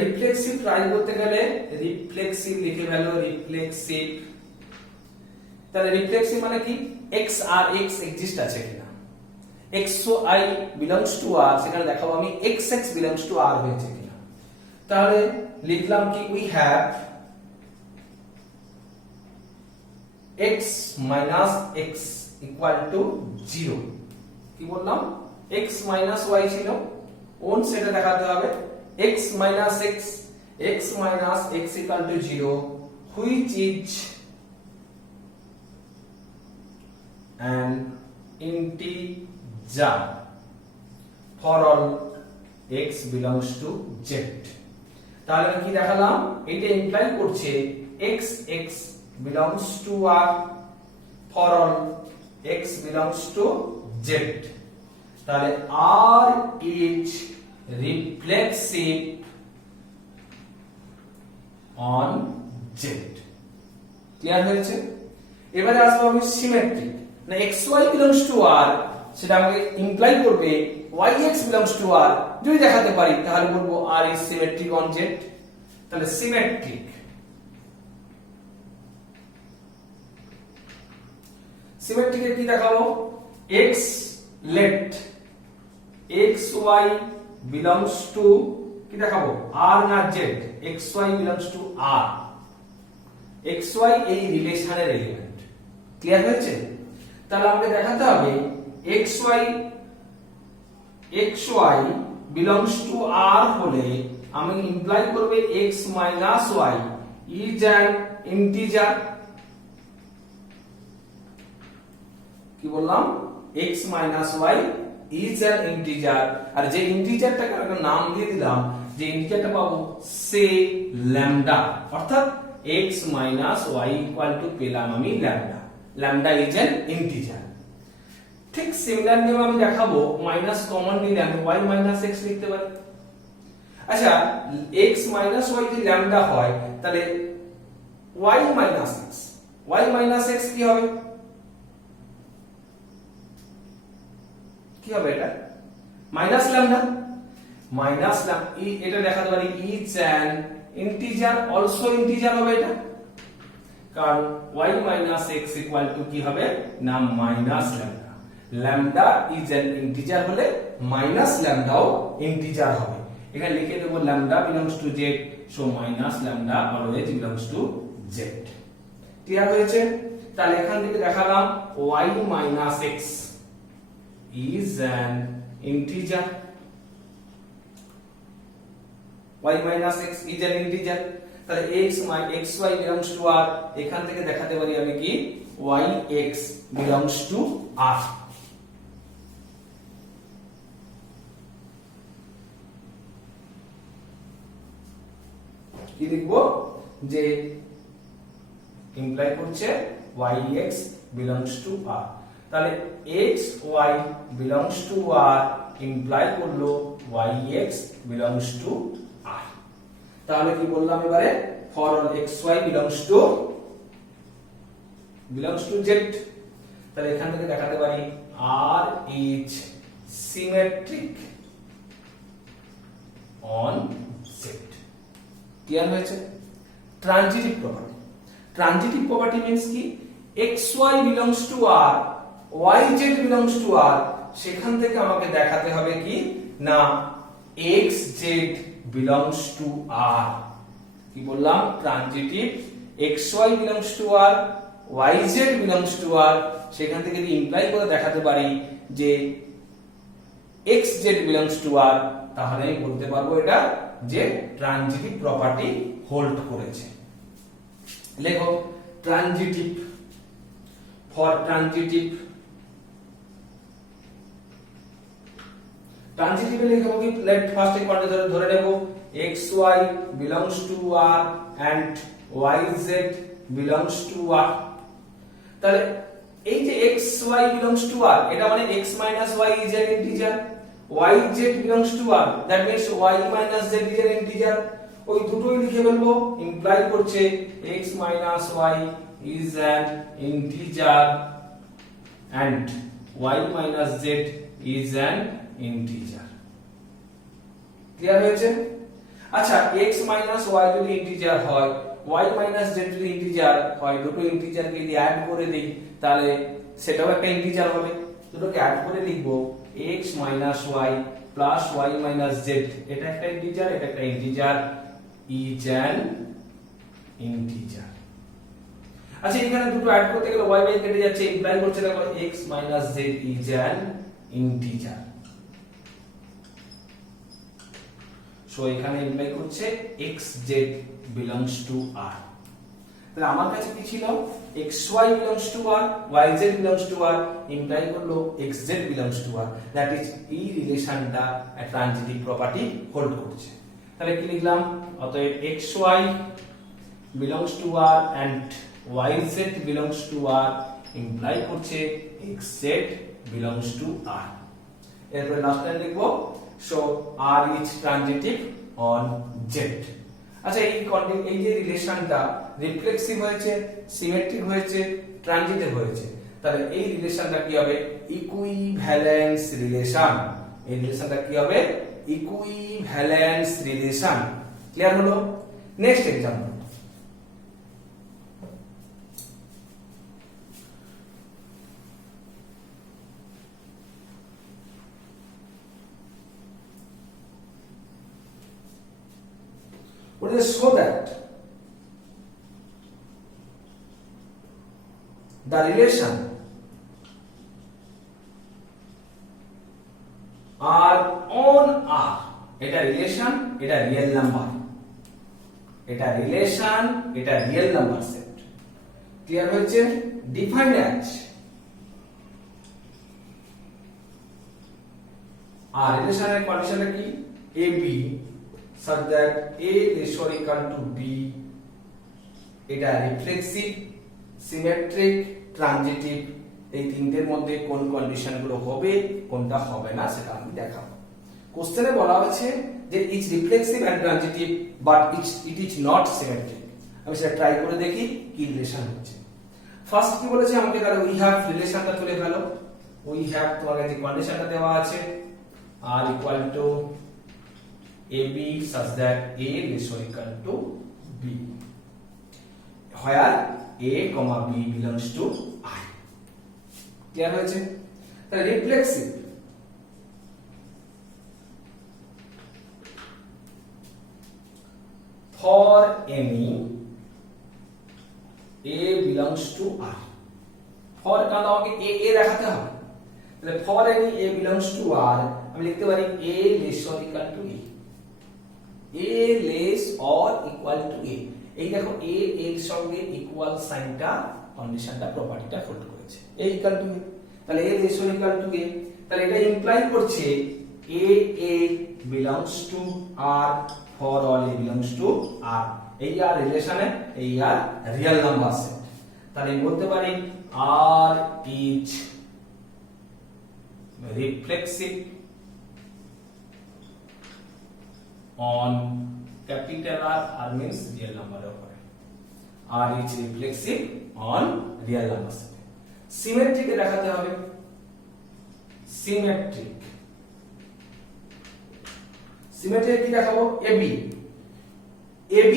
Reflexive try করতে গেলে রিফ্লেক্সিভ লিখে ফেলো, রিফ্লেক্সিভ। তাহলে রিফ্লেক্সিভ মানে কি, x আর x এক্সিস্ট আছে কিনা, xy belongs to r, সেখানে দেখাবো আমি xx belongs to r হয়েছে কিনা। তাহলে লিখলাম কি, we have x minus x equal to 0। কি বললাম, x minus y ছিল, ওন সেটা দেখাতে হবে, x minus x equal to 0 which is an integer for all x belongs to z। তাহলে আমি কি দেখালাম, এটা ইমপ্লাই করছে x belongs to r for all x belongs to z। তাহলে r is reflexive on z। Clear হয়েছে? এবারে আসবো আমি সিমেট্রিক, না xy belongs to r সেটা আমাকে ইমপ্লাই করবে yx belongs to r। যদি দেখাতে পারি তাহলে বলবো r is symmetric on z। তাহলে সিমেট্রিক, সিমেট্রিকে কি দেখাবো, x let xy belongs to কি দেখাবো, r না z, xy belongs to r, xy এই রিলেশনের এলিমেন্ট। ক্লিয়ার হয়েছে? তাহলে আমাকে দেখাতে হবে xy belongs to r হলে আমি ইমপ্লাই করবে x minus y is an integer। কি বললাম, x minus y is an integer, আর যে ইন্টিজারটাকে একটা নাম দিয়ে দিলাম, যে ইন্টিজারটা পাবো সে ল্যামডা, অর্থাৎ x minus y equal to পেলাম আমি lambda, lambda is an integer। ঠিক সিমিলার নিয়ম আমি দেখাবো, মাইনাস কমন নিলে আমি y minus x লিখতে পারি। আচ্ছা, x minus y যদি ল্যামডা হয় তাহলে y minus x কি হবে, কি হবে এটা, মাইনাস ল্যামডা, এটা দেখাতে পারি is an integer, also integer হবে এটা, কারণ y minus x equal to কি হবে না minus lambda. Lambda is an integer হলে মাইনাস ল্যামডাও ইন্টিজার হবে। এখানে লিখে দেব lambda belongs to z, so minus lambda always belongs to z। Clear হয়েছে? তাহলে এখান থেকে দেখালাম y minus x is an integer, y minus x is an integer। তাহলে xy belongs to r, এখান থেকে দেখাতে পারি আমি কি yx belongs to r। কি লিখবো, যে ইমপ্লাই করছে yx belongs to r। তাহলে xy belongs to r imply করলো yx belongs to r। তাহলে কি বললাম এবারে, for all xy belongs to z। তাহলে এখান থেকে দেখাতে পারি r is symmetric on z। Clear হয়েছে? Transitive property, transitive property means কি, xy belongs to r yz belongs to r, সেখান থেকে আমাকে দেখাতে হবে কি না xz belongs to r। কি বললাম, transitive xy belongs to r yz belongs to r, সেখান থেকে যদি ইমপ্লাই করে দেখাতে পারি যে xz belongs to r, তাহলে আমি বলতে পারবো এটা যে ট্রানজিটিভ প্রপার্টি হোল্ড করেছে। লেখো ট্রানজিটিভ, ফর ট্রানজিটিভ, ট্রানজিটিভে লিখব কি, লেট ফার্স্ট কন্ডিশন ধরে নেব xy belongs to r and yz belongs to r। তাহলে এই যে xy belongs to r, এটা মানে x minus y is an integer, yz belongs to r, that means y minus z is an integer। ওই দুটোই লিখে ফেলবো, imply করছে x minus y is an integer and y minus z is an integer. Clear হয়েছে? আচ্ছা x minus y যদি integer হয়, y minus z যদি ইন্টিজার হয়, দুটো ইন্টিজারকে যদি অ্যাড করে দেই তাহলে সেটাও একটা ইন্টিজার হবে। দুটোকে অ্যাড করে লিখব x minus y plus y minus z, এটা একটা ইন্টিজার, এটা একটা ইন্টিজার, is an integer। আচ্ছা এখানে দুটো অ্যাড করতে গেলে y y কেটে যাচ্ছে, ইমপ্লাই করছে দেখো x minus z is an integer। So এখানে ইমপ্লাই করছে xz belongs to r। তাহলে আমার কাছে কি ছিল xy belongs to r, yz belongs to r, imply করলো xz belongs to r, that is এই রিলেশনটা ট্রানজিটিভ প্রপার্টি হোল্ড করছে। তাহলে কি লিখলাম, অতএব xy belongs to r and yz belongs to r imply করছে xz belongs to r। এরপর লাস্ট লাইন লিখবো, so r is transitive on z। আচ্ছা এই যে রিলেশনটা রিফ্লেক্সিভ হয়েছে, সিমেট্রিক হয়েছে, ট্রানজিটিভ হয়েছে, তাহলে এই রিলেশনটা কি হবে, ইকুইভ্যালেন্স রিলেশন। এই রিলেশনটা কি হবে, ইকুইভ্যালেন্স রিলেশন। ক্লিয়ার হলো? Next example, what is so that the relation r on r, এটা রিলেশন, এটা রিয়েল নাম্বার, এটা রিলেশন, এটা রিয়েল নাম্বার সেট। ক্লিয়ার হয়েছে? ডিফাইন্ড অ্যাজ আর রিলেশনের কন্ডিশনটা কি, ab such that a is equal to b, এটা রিফ্লেক্সিভ, সিমেট্রিক, ট্রানজিটিভ, এই তিনটের মধ্যে কোন কন্ডিশনগুলো হবে কোনটা হবে না সেটা আমি দেখাবো। কোশ্চেনে বলা হয়েছে যে is reflexive and transitive but it is not symmetric. আমি সেটা ট্রাই করে দেখি কি রিলেশন হচ্ছে। ফার্স্ট কি বলেছে আমাকে, তাহলে উই হ্যাভ রিলেশনটা তুলে ফেলো। উই হ্যাভ, তোমার কাছে কন্ডিশনটা দেওয়া আছে r equal to ab such that a is equal to b, where a comma b belongs to I। Clear হয়েছে? তাহলে reflexive for any a belongs to r, for কারণ আমাকে a দেখাতে হবে, তাহলে for any a belongs to r আমি লিখতে পারি a less or equal to a, a less or equal to a। এই দেখো a এর সঙ্গে ইকুয়াল সাইনটা কন্ডিশনটা প্রপার্টিটা হোল্ড করেছে, a equal to a, তাহলে a less or equal to a, তাহলে এটা ইমপ্লাই করছে a belongs to r for all a belongs to r। এই আর রিলেশনে এই আর রিয়েল নাম্বার সেট, তাহলে বলতে পারি r is reflexive on capital R means real number of r is reflexive on real number set। Symmetric এ দেখাতে হবে, symmetric, symmetric কি দেখাবো, ab। ab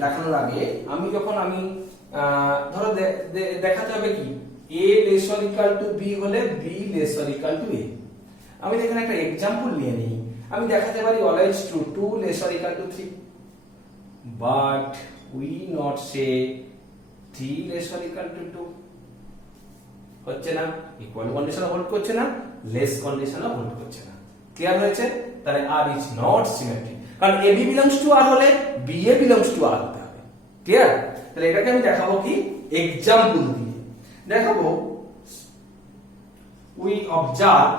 দেখানোর আগে আমি যখন ধরো দেখাতে হবে কি a less or equal to b হলে b less or equal to a। আমি এখানে একটা एग्जांपल নিয়ে নিই, আমি দেখাতে পারি always true 2 less or equal to 3, but we not say 3 less or equal to 2, হচ্ছে না, ইকুয়াল কন্ডিশন হোল্ড করছে না, লেস কন্ডিশন হোল্ড করছে না। ক্লিয়ার হয়েছে? তাহলে r is not symmetric, কারণ ab belongs to r হলে ba belongs to r হতে হবে। ক্লিয়ার? তাহলে এটাকে আমি দেখাবো কি एग्जांपल দিয়ে দেখাবো। we observe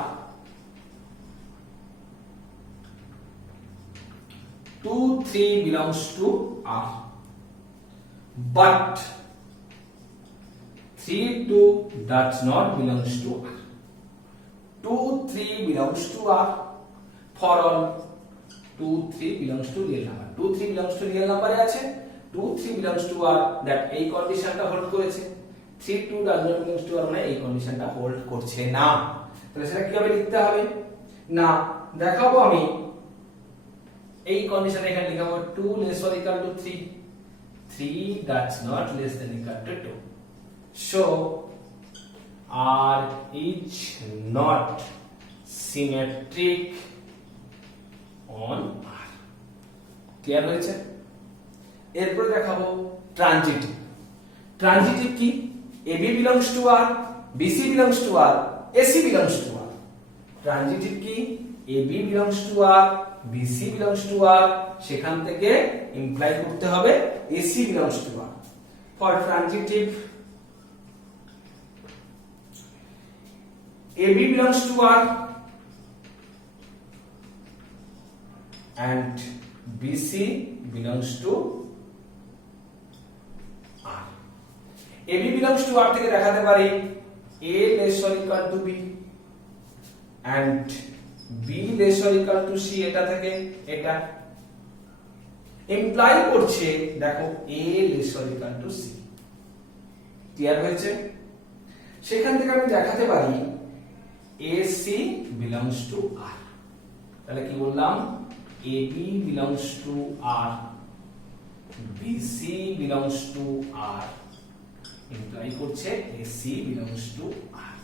2 3 belongs to r, but 3 2 does not belongs to r। 2 3 belongs to r for all 2 3 belongs to real number, 2 3 belongs to real number এ আছে, 2 3 belongs to r, that এই কন্ডিশনটা হোল্ড করেছে। 3 2 ডাজ নট বিলংস টু আর মানে এই কন্ডিশনটা hold করছে না। তাহলে সেটা কিভাবে লিখতে হবে না দেখাবো আমি। এই কন্ডিশন এখানে লিখব 2 less or equal to 3, 3 does not less than equal to 2. So R is not symmetric on R. Clear হয়েছে? এরপর দেখাবো ট্রানজিটিভ। ট্রানজিটিভ কি? AB belongs to R, BC belongs to R, AC belongs to R. Transitive কি? AB belongs to R, BC belongs to R, সেখান থেকে imply করতে হবে AC belongs to R. For transitive, AB belongs to R and BC belongs to R. AB belongs to R থেকে দেখাতে পারি A less or equal to B and B less or equal to C, এটা থেকে এটা imply করছে দেখো A less or equal to C। Clear হয়েছে? সেখান থেকে আমি দেখাতে পারি AC belongs to R। তাহলে কি বললাম? AB belongs to R, BC belongs to R, imply করছে AC belongs to R।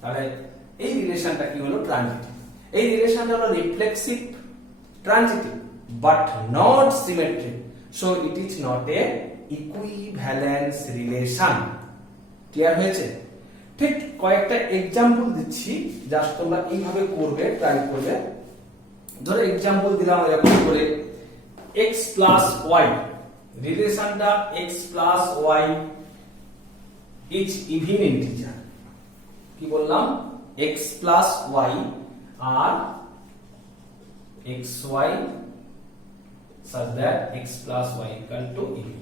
তাহলে এই রিলেশনটা কি হলো? ট্রানজিটিভ। এই রিলেশনটা হলো reflexive transitive but not symmetric, so it is not a equivalence relation. Clear হয়েছে? ঠিক কয়েকটা एग्जांपल দিচ্ছি, জাস্ট তোমরা এইভাবে করবে, ট্রাই করবে। ধরো एग्जांपल দিলাম এরকম করে x y, রিলেশনটা x y is even integer. কি বললাম? x y are xy such that x y equal to even,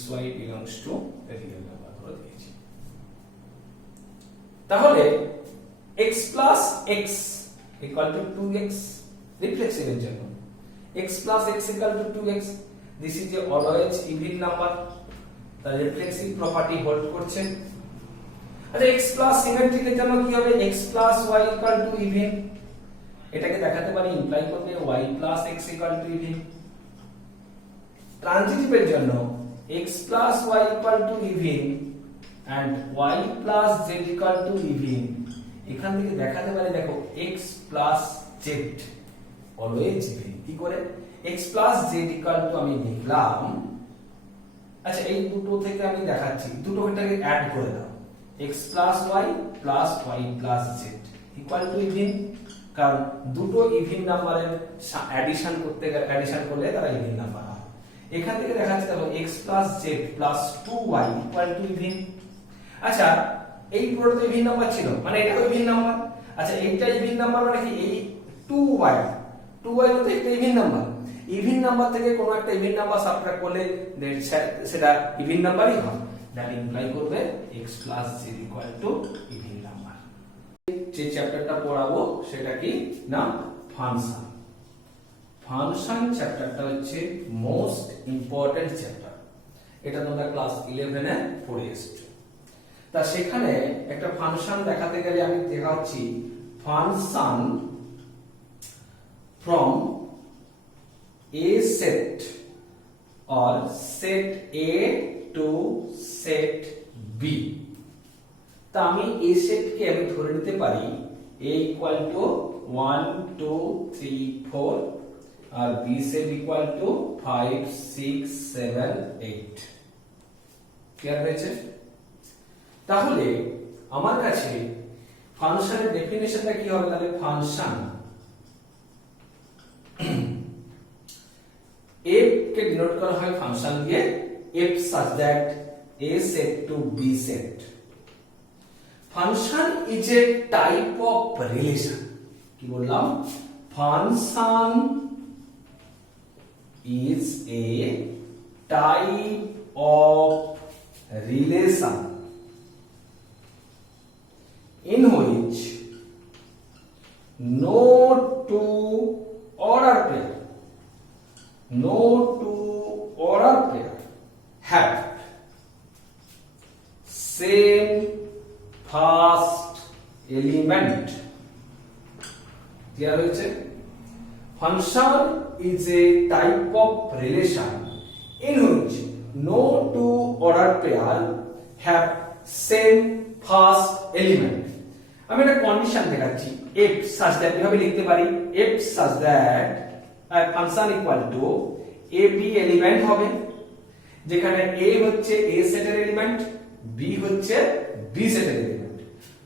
xy belongs to real number ধরে দিয়েছি। তাহলে x x equal to 2x, reflexive এর জন্য x x equal to 2x, this is a always even number, the reflexive property hold করছে। আচ্ছা x symmetric এর জন্য কি হবে? x y equal to even, এটাকে দেখাতে পারি ইমপ্লাই করবে y x equal to even। Transitive এর জন্য x y equal to even and y z equal to even, এখান থেকে দেখাতে পারি দেখো x z always even। কি করে? x z equal to আমি লিখলাম, আচ্ছা এই দুটো থেকে আমি দেখাচ্ছি, দুটোটাকে অ্যাড করে দাও, x y z equal to even, কারণ দুটো ইভেন নাম্বারের অ্যাডিশন করলে তারা ইভেন নাম্বার হয়। এখান থেকে দেখাচ্ছে দেখো x z 2y equal to even। আচ্ছা এই পুরোটা ইভেন নাম্বার ছিল, মানে এটা ইভেন নাম্বার। আচ্ছা এইটা ইভেন নাম্বার মানে কি? এই 2y হচ্ছে একটা ইভেন নাম্বার। ইভেন নাম্বার থেকে কোনো একটা ইভেন নাম্বার সাবট্রাক্ট করলে সেটা ইভেন নাম্বারই হয়, দ্যাট ইমপ্লাই করবে x z equal to even number. যে চ্যাপ্টারটা পড়াবো সেটা কি না? ফাংশন। ফাংশন চ্যাপ্টারটা হচ্ছে মোস্ট ইম্পর্টেন্ট চ্যাপ্টার, এটা তোমরা ক্লাস 11 এ পড়ে এসেছো। তা সেখানে একটা ফাংশন দেখাতে গেলে আমি দেখাচ্ছি function from a set or set A to set B। তা আমি a set কে আমি ধরে নিতে পারি a equal to 1 2 3 4 আর b set equal to 5 6 7 8। Clear হয়েছে? তাহলে আমার কাছে ফাংশনের ডেফিনিশনটা কি হবে? তাহলে ফাংশন f কে ডিনোট করা হয় ফাংশন দিয়ে f such that a set to b set। Function is a type of relation. কি বললাম? Function is a type of relation in which no two order pair same first element. Clear হয়েছে? Function is a type of relation in which no two ordered pair have same first element. আমি একটা condition দেখাচ্ছি f such that কিভাবে লিখতে পারি f such that a function equal to a b element হবে, যেখানে a হচ্ছে a সেটের এলিমেন্ট, b হচ্ছে b সেটের এলিমেন্ট।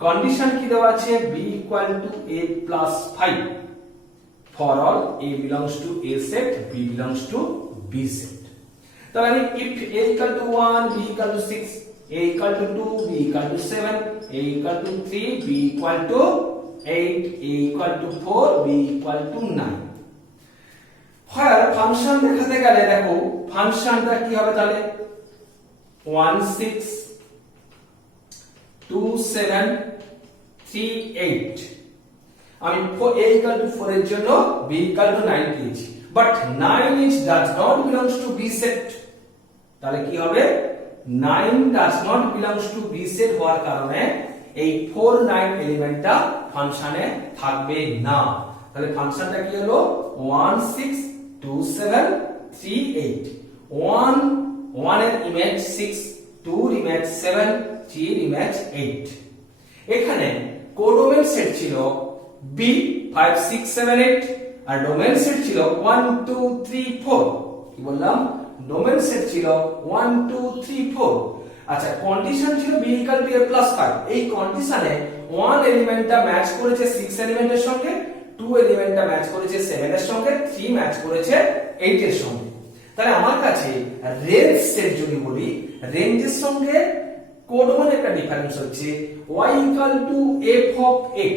কন্ডিশন কি দেওয়া আছে b equal to a plus 5 for all a belongs to a set, b belongs to b set। তাহলে আমি if a equal to 1 b equal to 6 a equal to 2 b equal to 7 a equal to 3 b equal to 8 a equal to 4 b equal to 9। হয় function দেখাতে গেলে দেখো ফাংশনটা কি হবে তাহলে 1 6 2 7 3 8। আমি a equal to 4 এর জন্য b equal to 9 পেয়েছি, but 9 is does not belongs to b set। তাহলে কি হবে 9 does not belongs to b set হওয়ার কারণে এই 4 9 এলিমেন্টটা ফাংশনে থাকবে না। তাহলে ফাংশনটা কি হলো 1 6 2 7 3 8। 1 এর ইমেজ 6 2 এর ইমেজ 7 3 এর ইমেজ 8। এখানে কোডোমেন সেট ছিল b 5 6 7 8 আর ডোমেন সেট ছিল 1 2 3 4। কি বললাম ডোমেন সেট ছিল 1 2 3 4। আচ্ছা কন্ডিশন ছিল b equal to a plus 5। এই কন্ডিশনে 1 এলিমেন্টটা ম্যাচ করেছে 6 এলিমেন্টের সঙ্গে, 2 এলিমেন্টটা ম্যাচ করেছে 7 এর সঙ্গে, 3 ম্যাচ করেছে 8 এর সঙ্গে। তাহলে আমার কাছে রেঞ্জ সেট যদি বলি রেঞ্জের সঙ্গে কোডোমেন একটা ডিফারেন্স হচ্ছে y equal to f of x।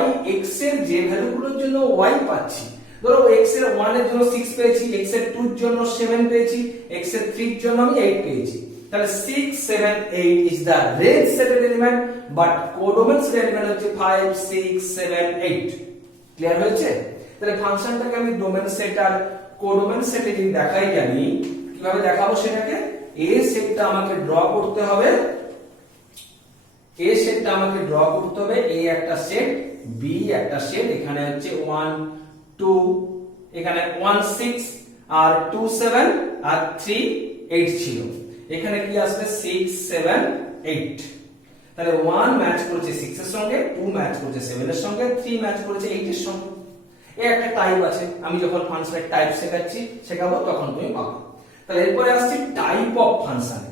y x এর যে ভ্যালুগুলোর জন্য y পাচ্ছি, ধরো x এর 1 এর জন্য 6 পেয়েছি, x এর 2 এর জন্য 7 পেয়েছি, x এর 3 এর জন্য আমি 8 পেয়েছি। তাহলে 6 7 8 is the range set element, but codomain set element হচ্ছে 5 6 7 8। ক্লিয়ার হয়েছে? তাহলে ফাংশনটাকে আমি ডোমেন সেট আর কোডোমেন সেটে যদি দেখাই জানি, কিভাবে দেখাবো সেটাকে a সেটটা আমাকে ড্র করতে হবে, a সেটটা আমাকে ড্র করতে হবে, a একটা সেট b একটা সেট, এখানে হচ্ছে 1 2 এখানে 1 6 আর 2 7 আর 3 8 ছিল, এখানে কি আসবে 6 7 8। তাহলে 1 ম্যাচ করেছে 6 এর সঙ্গে, 2 ম্যাচ করেছে 7 এর সঙ্গে, 3 ম্যাচ করেছে 8 এর সঙ্গে। এই একটা টাইপ আছে, আমি যখন ফাংশনের টাইপ শেখাবো তখন তুমি পাবে। তাহলে এরপরে আসছে type of function.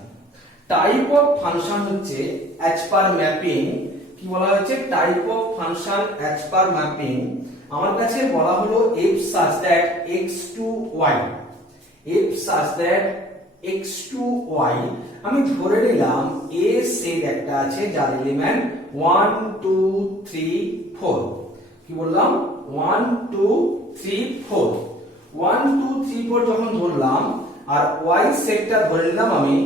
Type of function হচ্ছে অ্যাজ পার ম্যাপিং। কি বলা হয়েছে type of function as per mapping. আমার কাছে বলা হলো f such that x to y, f such that x to y। আমি ধরে নিলাম a সেট একটা আছে যার এলিমেন্ট 1 2 3 4। কি বললাম 1 2 3 4 1 2 3 4 যখন ধরলাম, আর y সেটটা ধরে নিলাম আমি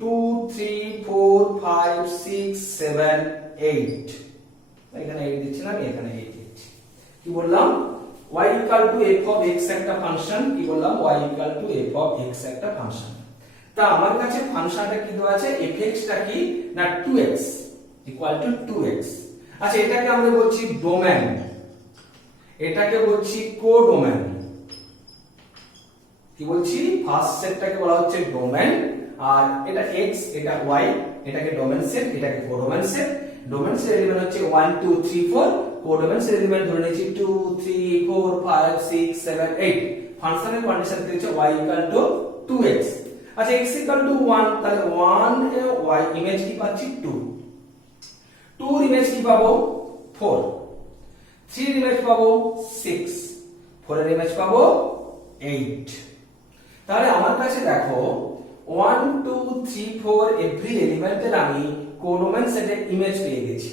2 3 4 5 6 7 8। এখানে 8 দিচ্ছি না, আমি এখানে 8 দিচ্ছি। কি বললাম y equal to f of x একটা ফাংশন। কি বললাম y equal to f of x একটা ফাংশন। তা আমার কাছে ফাংশনটা কি দেওয়া আছে fx টা কি না 2x equal to 2x। আচ্ছা এটাকে আমরা বলছি ডোমেন, এটাকে বলছি কোডোমেন। কি বলছি ফার্স্ট সেটটাকে বলা হচ্ছে ডোমেন, আর এটা x এটা y, এটাকে ডোমেন সেট এটাকে codomain set. Domain set element হচ্ছে 1 2 3 4, কোডোমেন সেট এলিমেন্ট ধরে নিয়েছি 2 3 4 5 6 7 8। ফাংশনের কন্ডিশন দিয়েছে y equal to 2x। আচ্ছা x equal to 1, তাহলে 1 এ y ইমেজ কি পাচ্ছি 2, 2 এর ইমেজ কি পাবো 4, 3 এর ইমেজ পাবো 6, 4 এর ইমেজ পাবো 8। তাহলে আমার কাছে দেখো 1 2 3 4 এভরি এলিমেন্টের আমি কোডোমেন সেটের ইমেজ পেয়ে গেছি।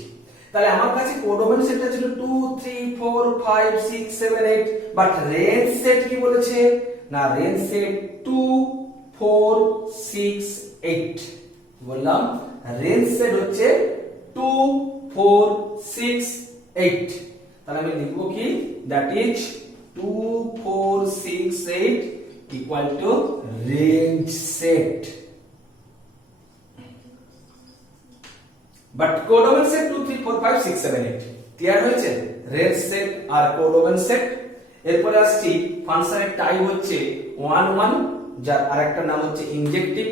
তাহলে আমার কাছে কোডোমেন সেটটা ছিল 2 3 4 5 6 7 8, বাট রেঞ্জ সেট কি বলেছে না রেঞ্জ সেট 2 4 6 8। বললাম রেঞ্জ সেট হচ্ছে 2 4 6 8। তাহলে আমি লিখব কি that is 2 4 6 8 equal to range set। But codomain set 2 3 4 5 6 7 8 clear হয়েছে রেঞ্জ সেট আর কোডোমেন সেট এরপরে আসছি ফাংশনের টাইপ হচ্ছে 1 1 যার আরেকটা নাম হচ্ছে ইনজেক্টিভ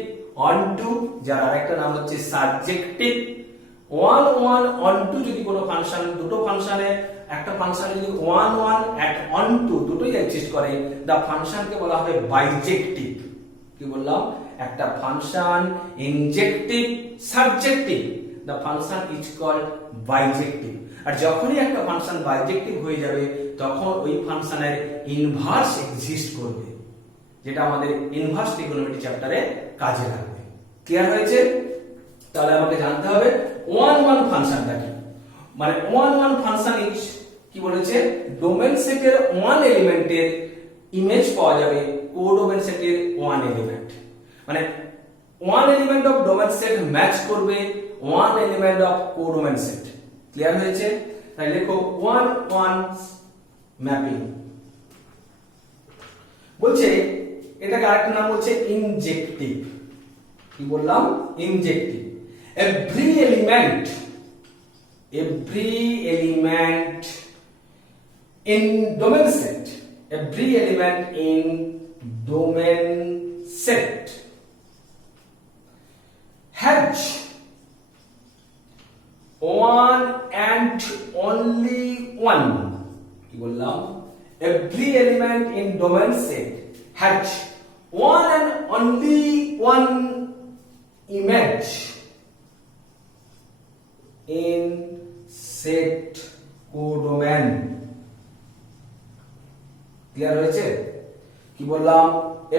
অন টু যার আরেকটা নাম হচ্ছে surjective one one onto যদি কোনো ফাংশন দুটো ফাংশনে একটা ফাংশনে যদি one one and onto দুটোই এক্সিস্ট করে দা ফাংশনকে বলা হবে বাইজেক্টিভ কি বললাম একটা function injective surjective the function is called bijective আর যখনই একটা ফাংশন বাইজেক্টিভ হয়ে যাবে তখন ওই ফাংশনের ইনভার্স এক্সিস্ট করবে যেটা আমাদের ইনভার্স ট্রিগোনোমেট্রি চ্যাপ্টারে কাজে লাগবে ক্লিয়ার হয়েছে তাহলে আমাকে জানতে হবে ওয়ান ওয়ান ফাংশনটা কি মানে ওয়ান ওয়ান ফাংশন ইজ কি বলেছে ডোমেন সেটের ওয়ান এলিমেন্টের ইমেজ পাওয়া যাবে কোডোমেন সেটের ওয়ান এলিমেন্ট মানে one element of domain set match করবে one element of codomain set clear হয়েছে তাই লেখো ওয়ান ওয়ান ম্যাপিং বলছে এটাকে আরেকটা নাম বলছে ইনজেক্টিভ কি বললাম ইনজেক্টিভ every element in domain set every element in domain set has one and only one কি বললাম every element in domain set has one and only one image in set codomain clear হয়েছে কি বললাম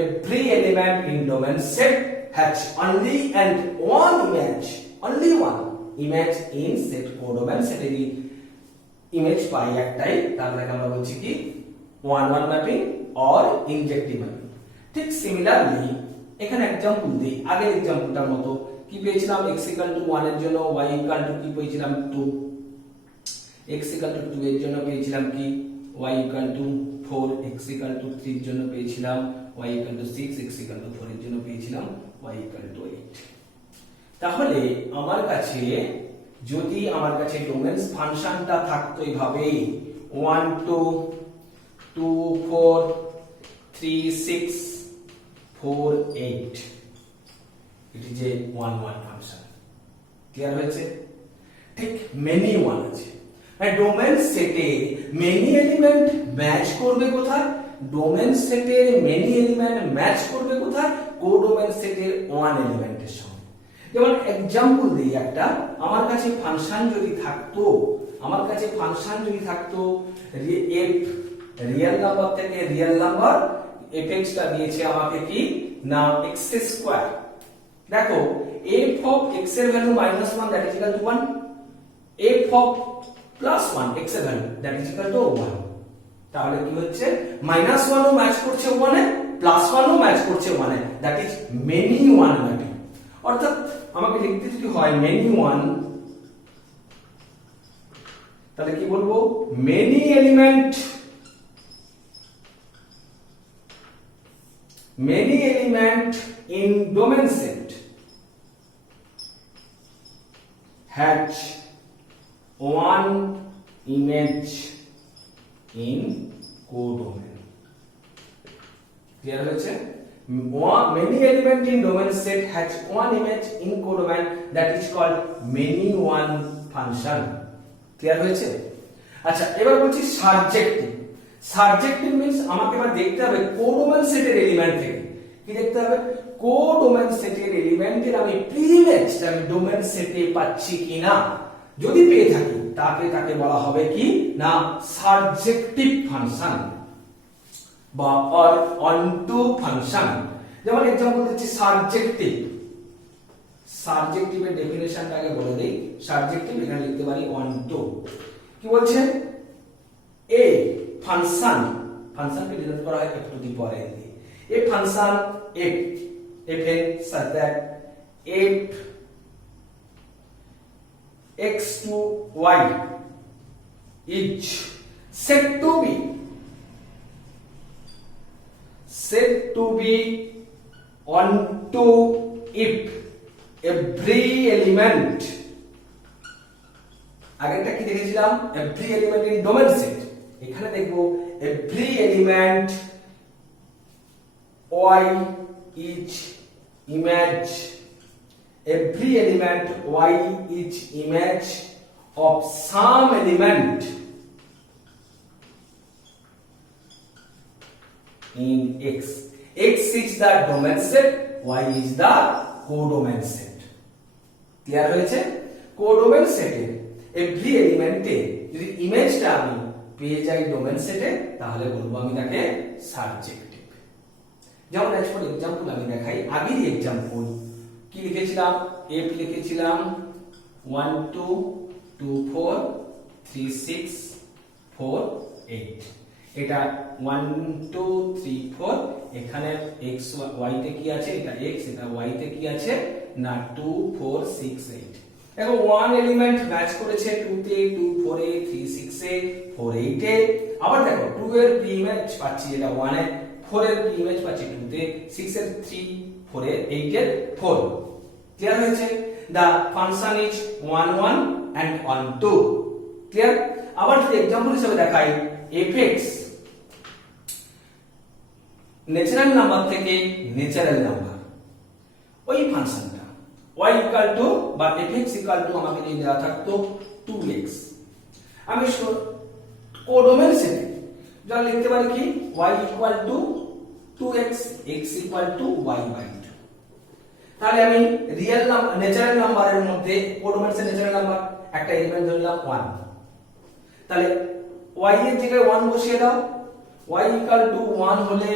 every element in domain set has only and one image in set codomain সেটারই image পাই একটাই তাহলে আমরা বলছি কি one one mapping or ইনজেক্টিভ mapping ঠিক সিমিলারলি এখানে एग्जांपल দিই আগের एग्जांपलটার মতো কি পেয়েছিলাম x = 1 এর জন্য y = কি পেয়েছিলাম 2 x = 2 এর জন্য পেয়েছিলাম কি y = 4 x = 3 এর জন্য পেয়েছিলাম y = 6 x = 4 এর জন্য পেয়েছিলাম y = 8 তাহলে আমার কাছে যদি আমার কাছে ডোমেন ফাংশনটা থাকতো এইভাবে 1 2 2 4 3 6 4 8 it is a 1 1 function clear হয়েছে ঠিক মেনি ওয়ান আছে আর ডোমেন সেটে মেনি এলিমেন্ট ম্যাচ করবে কোথায় ডোমেন সেটের মেনি এলিমেন্ট ম্যাচ করবে কোথায় কোডোমেন সেটের ওয়ান এলিমেন্টের সঙ্গে যেমন एग्जांपल দিই একটা আমার কাছে ফাংশন যদি থাকতো f রিয়েল নাম্বার থেকে রিয়েল নাম্বার fx টা দিয়েছে আমাকে কি না x স্কয়ার দেখো f of x এর value -1 that is equal to 1 f of +1 x এর value that is equal to 1 তাহলে কি হচ্ছে -1 ও ম্যাচ করছে 1 এ +1 ও ম্যাচ করছে 1 এ that is many one mapping অর্থাৎ আমাকে লিখতে যদি হয় many one তাহলে কি বলবো many element in domain set has one image in codomain clear হয়েছে many element in domain set has one image in codomain that is called many one function clear হয়েছে আচ্ছা এবার বলছি সাবজেক্টিভ মিন্স আমাকে এবার দেখতে হবে কোডোমেন সেটের এলিমেন্ট থেকে কি দেখতে হবে কোডোমেন সেটের এলিমেন্টের আমি প্রিইমেজটা আমি ডোমেন সেটে পাচ্ছি কিনা যদি পেয়ে থাকি তাকে বলা হবে কি না সাবজেক্টিভ ফাংশন বা অর অনটু ফাংশন যেমন एग्जांपल দিচ্ছি সাবজেক্টিভের ডেফিনিশনটা আগে বলে দেই সাবজেক্টিভ এখানে লিখতে পারি অনটু কি বলছে a ফাংশনকে ডিনোট করা হয় f two the power n দিয়ে a function f n such that f x to y is said to be onto if every element আগেরটা কি দেখেছিলাম every element in domain set, এখানে দেখব every element y each image, every element y each image of some element in x. X is the domain set, y is the codomain set. Clear হয়েছে? Codomain সেটে every এলিমেন্টে যদি ইমেজটা আমি পেয়ে যাই domain সেটে, তাহলে বলবো আমি তাকে সাবজেক্টিভ। যেমন অ্যাজ ফর এক্সাম্পল আমি দেখাই, আগের এক্সাম্পল কি লিখেছিলাম, এফ লিখেছিলাম 1 2 2 4 3 6 4 8, এটা 1 2 3 4, এখানে x y তে কি আছে, এটা x, এটা y তে কি আছে না 2 4 6 8। দেখো ওয়ান এলিমেন্ট ম্যাচ করেছে 2 তে, 2 4 এ, 3 6 এ, 4 8 এ। আবার দেখো 2 এর প্রি ইমেজ পাচ্ছি এটা 1 এ, 4 এর প্রি ইমেজ পাচ্ছি 2 তে, 6 এর 3, 4 এর 8 এর 4। ক্লিয়ার হয়েছে? the function is 1 1 and 1 2। Clear? আবার যদি एग्जांपल হিসেবে দেখাই fx ন্যাচারাল নাম্বার থেকে ন্যাচারাল নাম্বার, ওই ফাংশনটা y ইকুয়াল টু বা fx ইকুয়াল টু আমাকে যদি দেওয়া থাকতো 2x, আমি কোডোমেন সেটে যা লিখতে পারি কি y equal to 2x, x equal to y by 2। তাহলে আমি রিয়েল নাম্বার ন্যাচারাল নাম্বারের মধ্যে কোডোমেন সেট ন্যাচারাল নাম্বার একটা এলিমেন্ট ধরলাম 1, তাহলে y এর জায়গায় 1 বসিয়ে দাও, y ইকুয়াল টু 1 হলে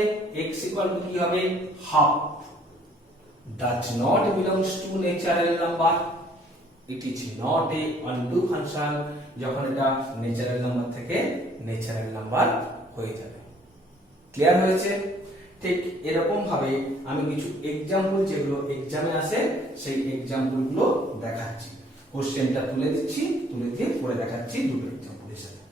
x ইকুয়াল টু কি হবে half, does not belongs to natural number, it is not a onto function যখন এটা ন্যাচারাল নাম্বার থেকে ন্যাচারাল নাম্বার হয়ে যাবে। ক্লিয়ার হয়েছে? ঠিক এরকম ভাবে আমি কিছু एग्जांपल যেগুলো एग्जामे আসে সেই एग्जांपल গুলো দেখাচ্ছি, কোশ্চেনটা তুলে দিচ্ছি, তুলে দিয়ে পরে দেখাচ্ছি দুটো एग्जांपल এর সাথে।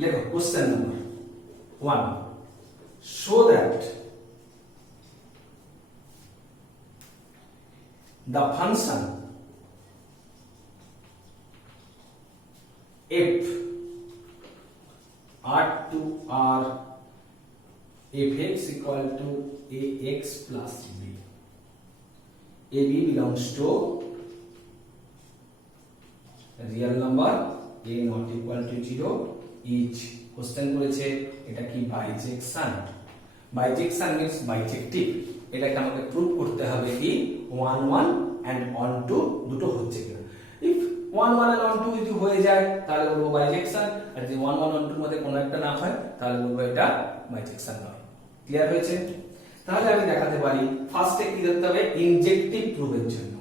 লেখো question number 1, show that the function f r to r fx equal to ax plus b, ab belongs to real number, a not equal to 0, each question করেছে এটা কি বাইজেকশন, বাইজেকশন মিন্স বাইজেক্টিভ, এটাকে আমাকে প্রুভ করতে হবে কি 1 1 and 1 2 দুটো হচ্ছে কিনা। ইফ 1 1 and 1 2 যদি হয়ে যায় তাহলে বলবো বাইজেকশন, আর যদি 1 1 1 2 এর মধ্যে কোনো একটা না হয় তাহলে বলবো এটা বাইজেকশন নয়। ক্লিয়ার হয়েছে? তাহলে আমি দেখাতে পারি ফার্স্টে কি করতে হবে, ইনজেক্টিভ প্রুফের জন্য,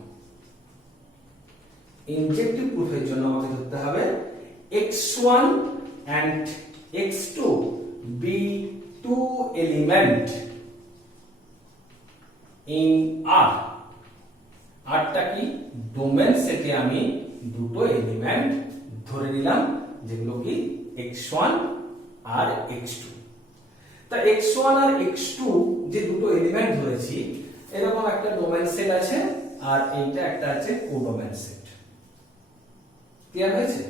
ইনজেক্টিভ প্রুফের জন্য আমাকে ধরতে হবে x1 and x2 be two element in R, আরটা কি ডোমেন সেটে আমি দুটো এলিমেন্ট ধরে নিলাম যেগুলো কি x1 আর x2। তা x1 আর x2 যে দুটো এলিমেন্ট ধরেছি এরকম একটা ডোমেন সেট আছে আর এইটা একটা আছে কোডোমেন সেট। ক্লিয়ার হয়েছে?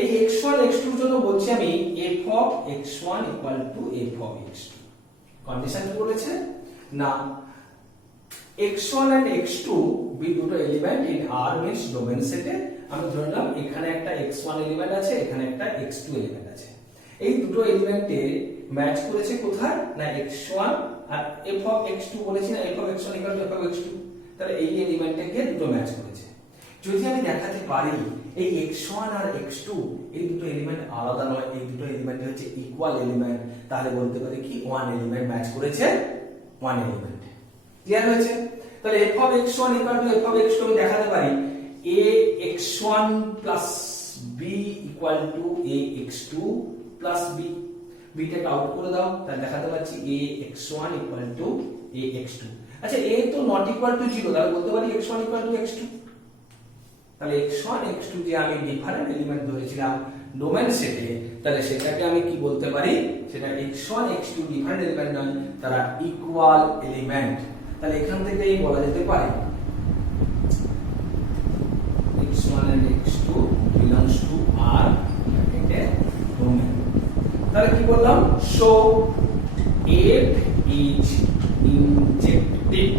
এই x1 x2 এর জন্য বলছি আমি f of x1 equal to f of x2। Condition কি বলেছে না x1 and x2 বি দুটো element in R means domain সেটে, আমি ধরলাম এখানে একটা x1 এলিমেন্ট আছে, এখানে একটা x2 এলিমেন্ট আছে, এই দুটো এলিমেন্টে ম্যাচ করেছে কোথায় না x1 R f of x2 বলেছি না f of x1 equal to f of x2, তাহলে এই এলিমেন্টে গিয়ে দুটো ম্যাচ করেছে। যদি আমি দেখাতে পারি এই x1 আর x2 এই দুটো এলিমেন্ট আলাদা নয়, এই দুটো এলিমেন্ট হচ্ছে ইকুয়াল এলিমেন্ট, তাহলে বলতে পারি কি ওয়ান এলিমেন্ট ম্যাচ করেছে ওয়ান এলিমেন্ট। ক্লিয়ার হয়েছে? তাহলে f of x1 equal to f of x2 আমি দেখাতে পারি a x1 plus b equal to a x2 plus b, b টাকে আউট করে দাও, তাহলে দেখাতে পাচ্ছি a x1 equal to a x2। আচ্ছা a তো নট ইকুয়াল টু 0, তাহলে বলতে পারি x1 equal to x2। তাহলে x1 x2 যে আমি ডিফারেন্ট এলিমেন্ট ধরেছিলাম ডোমেন সেটে তাহলে সেটাকে আমি কি বলতে পারি, সেটা x1 x2 ডিফারেন্ট এলিমেন্ট নয়, তারা ইকুয়াল এলিমেন্ট। তাহলে এখান থেকেই বলা যেতে পারে x1 and x2 belongs to R domain। তাহলে কি বললাম, show F is injective।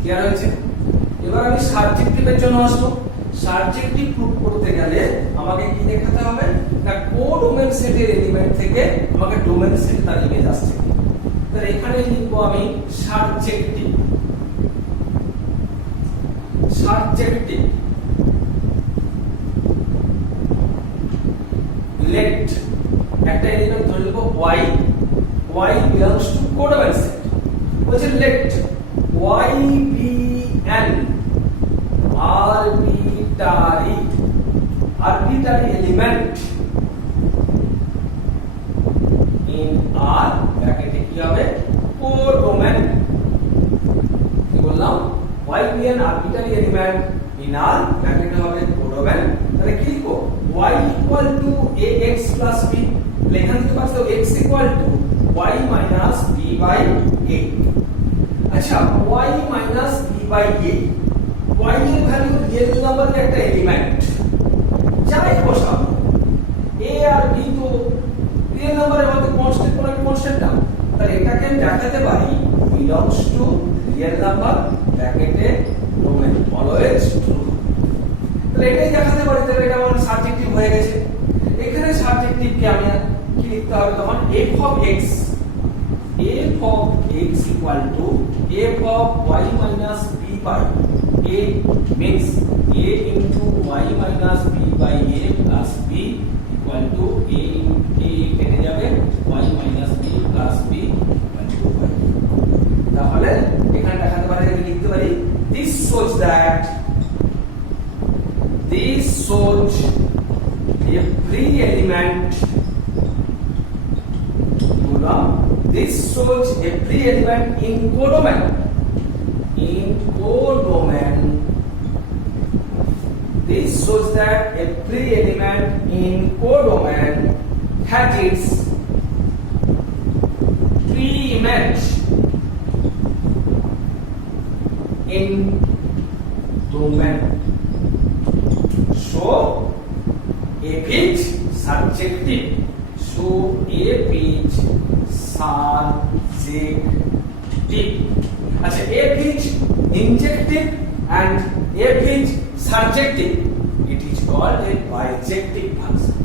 Clear হয়েছে? এবার আমি সাবজেক্টিভের জন্য আসবো। সাবজেক্টিভ প্রুফ করতে গেলে আমাকে কি দেখাতে হবে না, কোডোমেন সেটের এলিমেন্ট থেকে আমাকে ডোমেন সেটে তার ইমেজ আসছে। তাহলে এখানে লিখবো আমি সাবজেক্টিভ। সাবজেক্টিভ let একটা এলিমেন্ট ধরে নেব y, y belongs to codomain set. বলছে let y be an arbitrary element in R ব্র্যাকেটে কি হবে, কোডোমেন। কি বললাম, y be an arbitrary element in R ব্র্যাকেটে হবে কোডোমেন। তাহলে কি লিখবো, y equal to ax plus b। এখান থেকে পাচ্ছো x equal to y minus b by a। আচ্ছা, y minus b by a, y এর ভ্যালু রিয়েল নাম্বারের একটা এলিমেন্ট, যাই বসাবো a আর b তো রিয়েল নাম্বারের মধ্যে কনস্ট্যান্ট, কোন একটা কনস্ট্যান্ট না। তাহলে এটাকে আমি দেখাতে পারি belongs to রিয়েল নাম্বার ব্র্যাকেটে ডোমেন অলওয়েজ ট্রু। তাহলে এটাই দেখাতে পারি। তাহলে এটা আমার সাবজেক্টিভ হয়ে গেছে। এখানে সাবজেক্টিভকে আমি কি লিখতে হবে তখন, f of x equal to f of y minus b by a means a into y minus b by a plus b equal to a কেটে যাবে y minus b plus b equal to y। তাহলে এখানে দেখাতে পারি, লিখতে পারি this shows every element in codomain this shows that every element in codomain has its pre-image in domain। So F is subjective, so F is subjective। আচ্ছা, F is injective and F is subjective, it is called a bijective function।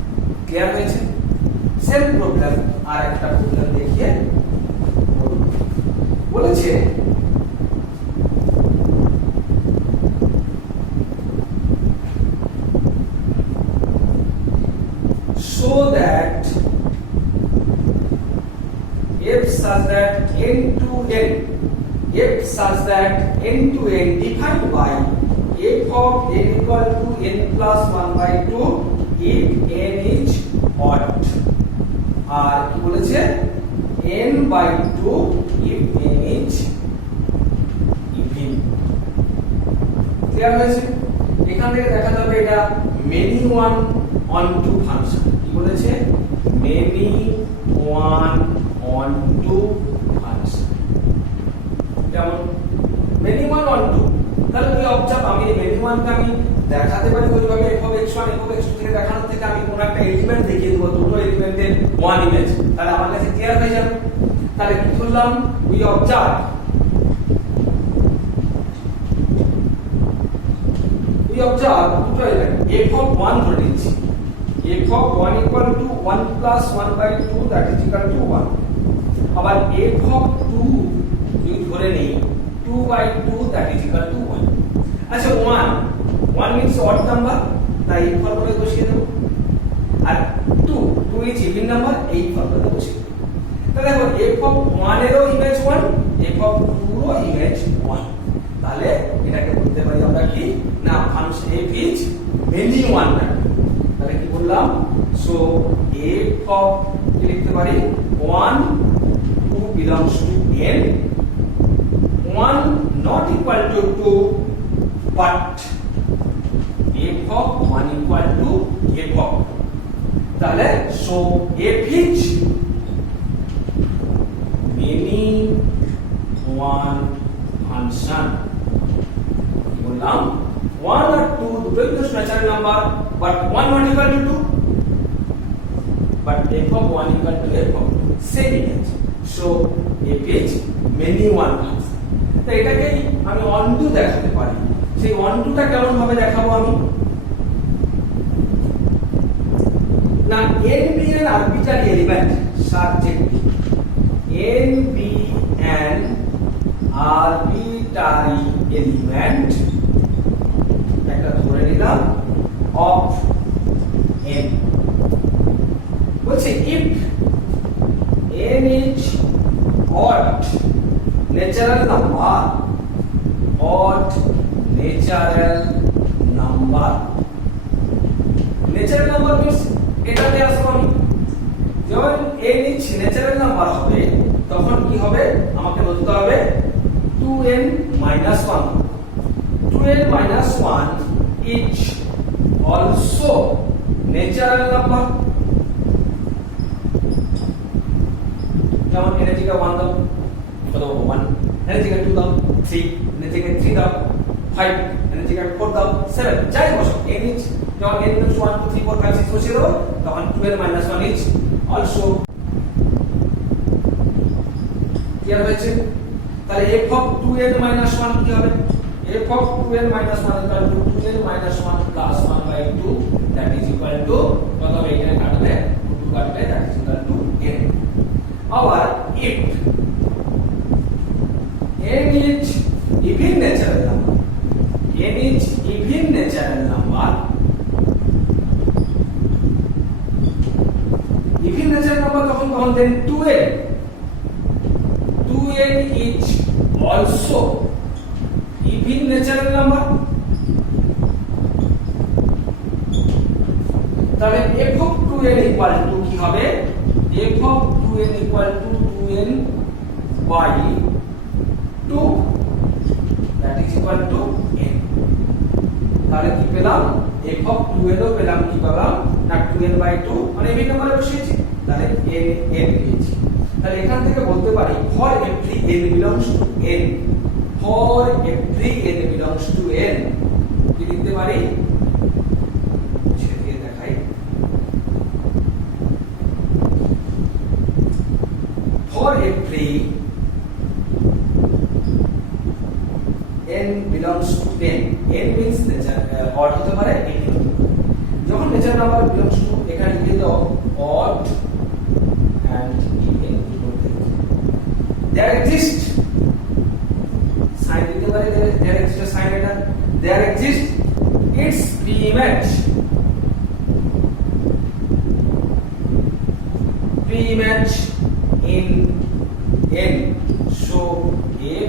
Clear হয়েছে? Same problem আর একটা problem দেখিয়ে বলেছে show that f such that n to n defined by f of n equal to n plus 1 by 2 if n is odd, আর কি বলেছে n by 2 if n is even। Clear হয়েছে? এখান থেকে দেখা যাবে এটা many one on two function. কি বলেছে, many one on two function. যেমন many one on two, তাহলে তুমি অবজার্ভ, আমি many one কে আমি দেখাতে পারি ওইভাবে f of x1 f of x2 থেকে দেখানোর থেকে আমি কোন একটা এলিমেন্ট দেখিয়ে দেব, দুটো এলিমেন্টের ওয়ান ইমেজ, তাহলে আমার কাছে ক্লিয়ার হয়ে যাবে। তাহলে কি করলাম, উই অবজার্ভ দুটো এলিমেন্ট f of 1 ধরে নিচ্ছি, f of 1 equal to 1 plus 1 by 2 that is equal to 1। আবার f of 2 যদি ধরে নেই 2 by 2 that is equal to 1। আচ্ছা, 1 means odd number, তাই এই ফর্মুলায় বসিয়ে দেব। আর 2 is even number, এই ফর্মুলায় বসিয়ে দেব। তাহলে দেখো f of 1 এরও ইমেজ 1, f of 2 এরও ইমেজ 1। তাহলে এটাকে বলতে পারি আমরা কি না, function f is many one। তাহলে কি বললাম, সো f of কি লিখতে পারি, 1 2 belongs to n, 1 not equal to 2 but f of 1 equal to একক। তাহলে so F is many one function. কি বললাম, 1 or 2 দুটোই তো natural number, but 1 not equal to 2, but f of 1 equal to f of 2, same image. So f is many one function. তো এটাকেই আমি অনটু দেখাতে পারি। সেই অনটুটা কেমন ভাবে দেখাবো আমি, না n be an arbitrary element subject, n be an arbitrary element একটা ধরে নিলাম of n। বলছে if n is odd natural number, odd natural number, natural number means এটাতে আসবো আমি, যখন n is natural number হবে তখন কি হবে, আমাকে বলতে হবে 2n minus 1, 2n minus 1 is also natural number। যেমন n এর জায়গায় 1 দাও, কত 1, n এর জায়গায় 2 দাও 3, n এর জায়গায় 3 দাও 5, n এর জায়গায় 4 দাও 7, যাই বসো n is, যখন n equals 1 2 3 4 5 6 বসিয়ে দেবো তখন 2n minus 1 is also clear হয়েছে। তাহলে f of 2n minus 1 কি হবে, f of 2n minus 1 equal to 2n minus 1 plus 1 by 2, that is equal to কত হবে, এখানে কাটলে 2 কাটলে that is equal to n। আবার if n is even natural number, n is even natural number, even natural number তখন then 2n is also even natural number। তাহলে f of 2n equal to কি হবে, f of 2n equal to 2n by 2, that is equal to n। তাহলে কি পেলাম, f of 2n ও পেলাম, কি পেলাম না 2n by 2, মানে even নাম্বারে বসিয়েছি, তাহলে n পেয়েছি। তাহলে এখান থেকে বলতে পারি for every n belongs to n, for every n belongs to n, কি লিখতে পারি, সেটাকে দেখাই, for every n belongs to n, n means nature odd হতে পারে, যখন nature number belongs to, এখানে লিখে দাও odd and even, there exists sign দিতে পারে, there exists a sign এটা, there exists its pre-image in n, so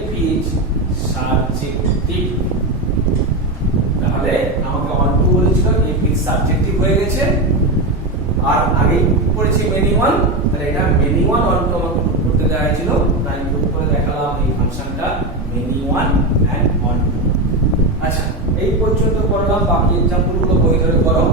f is subjective। তাহলে আমাকে অন টু বলেছিল f is subjective হয়ে গেছে, আর আগে পড়েছি মেনি ওয়ান, তাহলে এটা মেনি ওয়ান অন টু আমাকে করতে দেওয়া হয়েছিল, তাই প্রুফ করে দেখালাম এই ফাংশনটা many one and onto. আচ্ছা এই পর্যন্ত করলাম, বাকি এক্সাম্পল গুলো বই ধরে করো।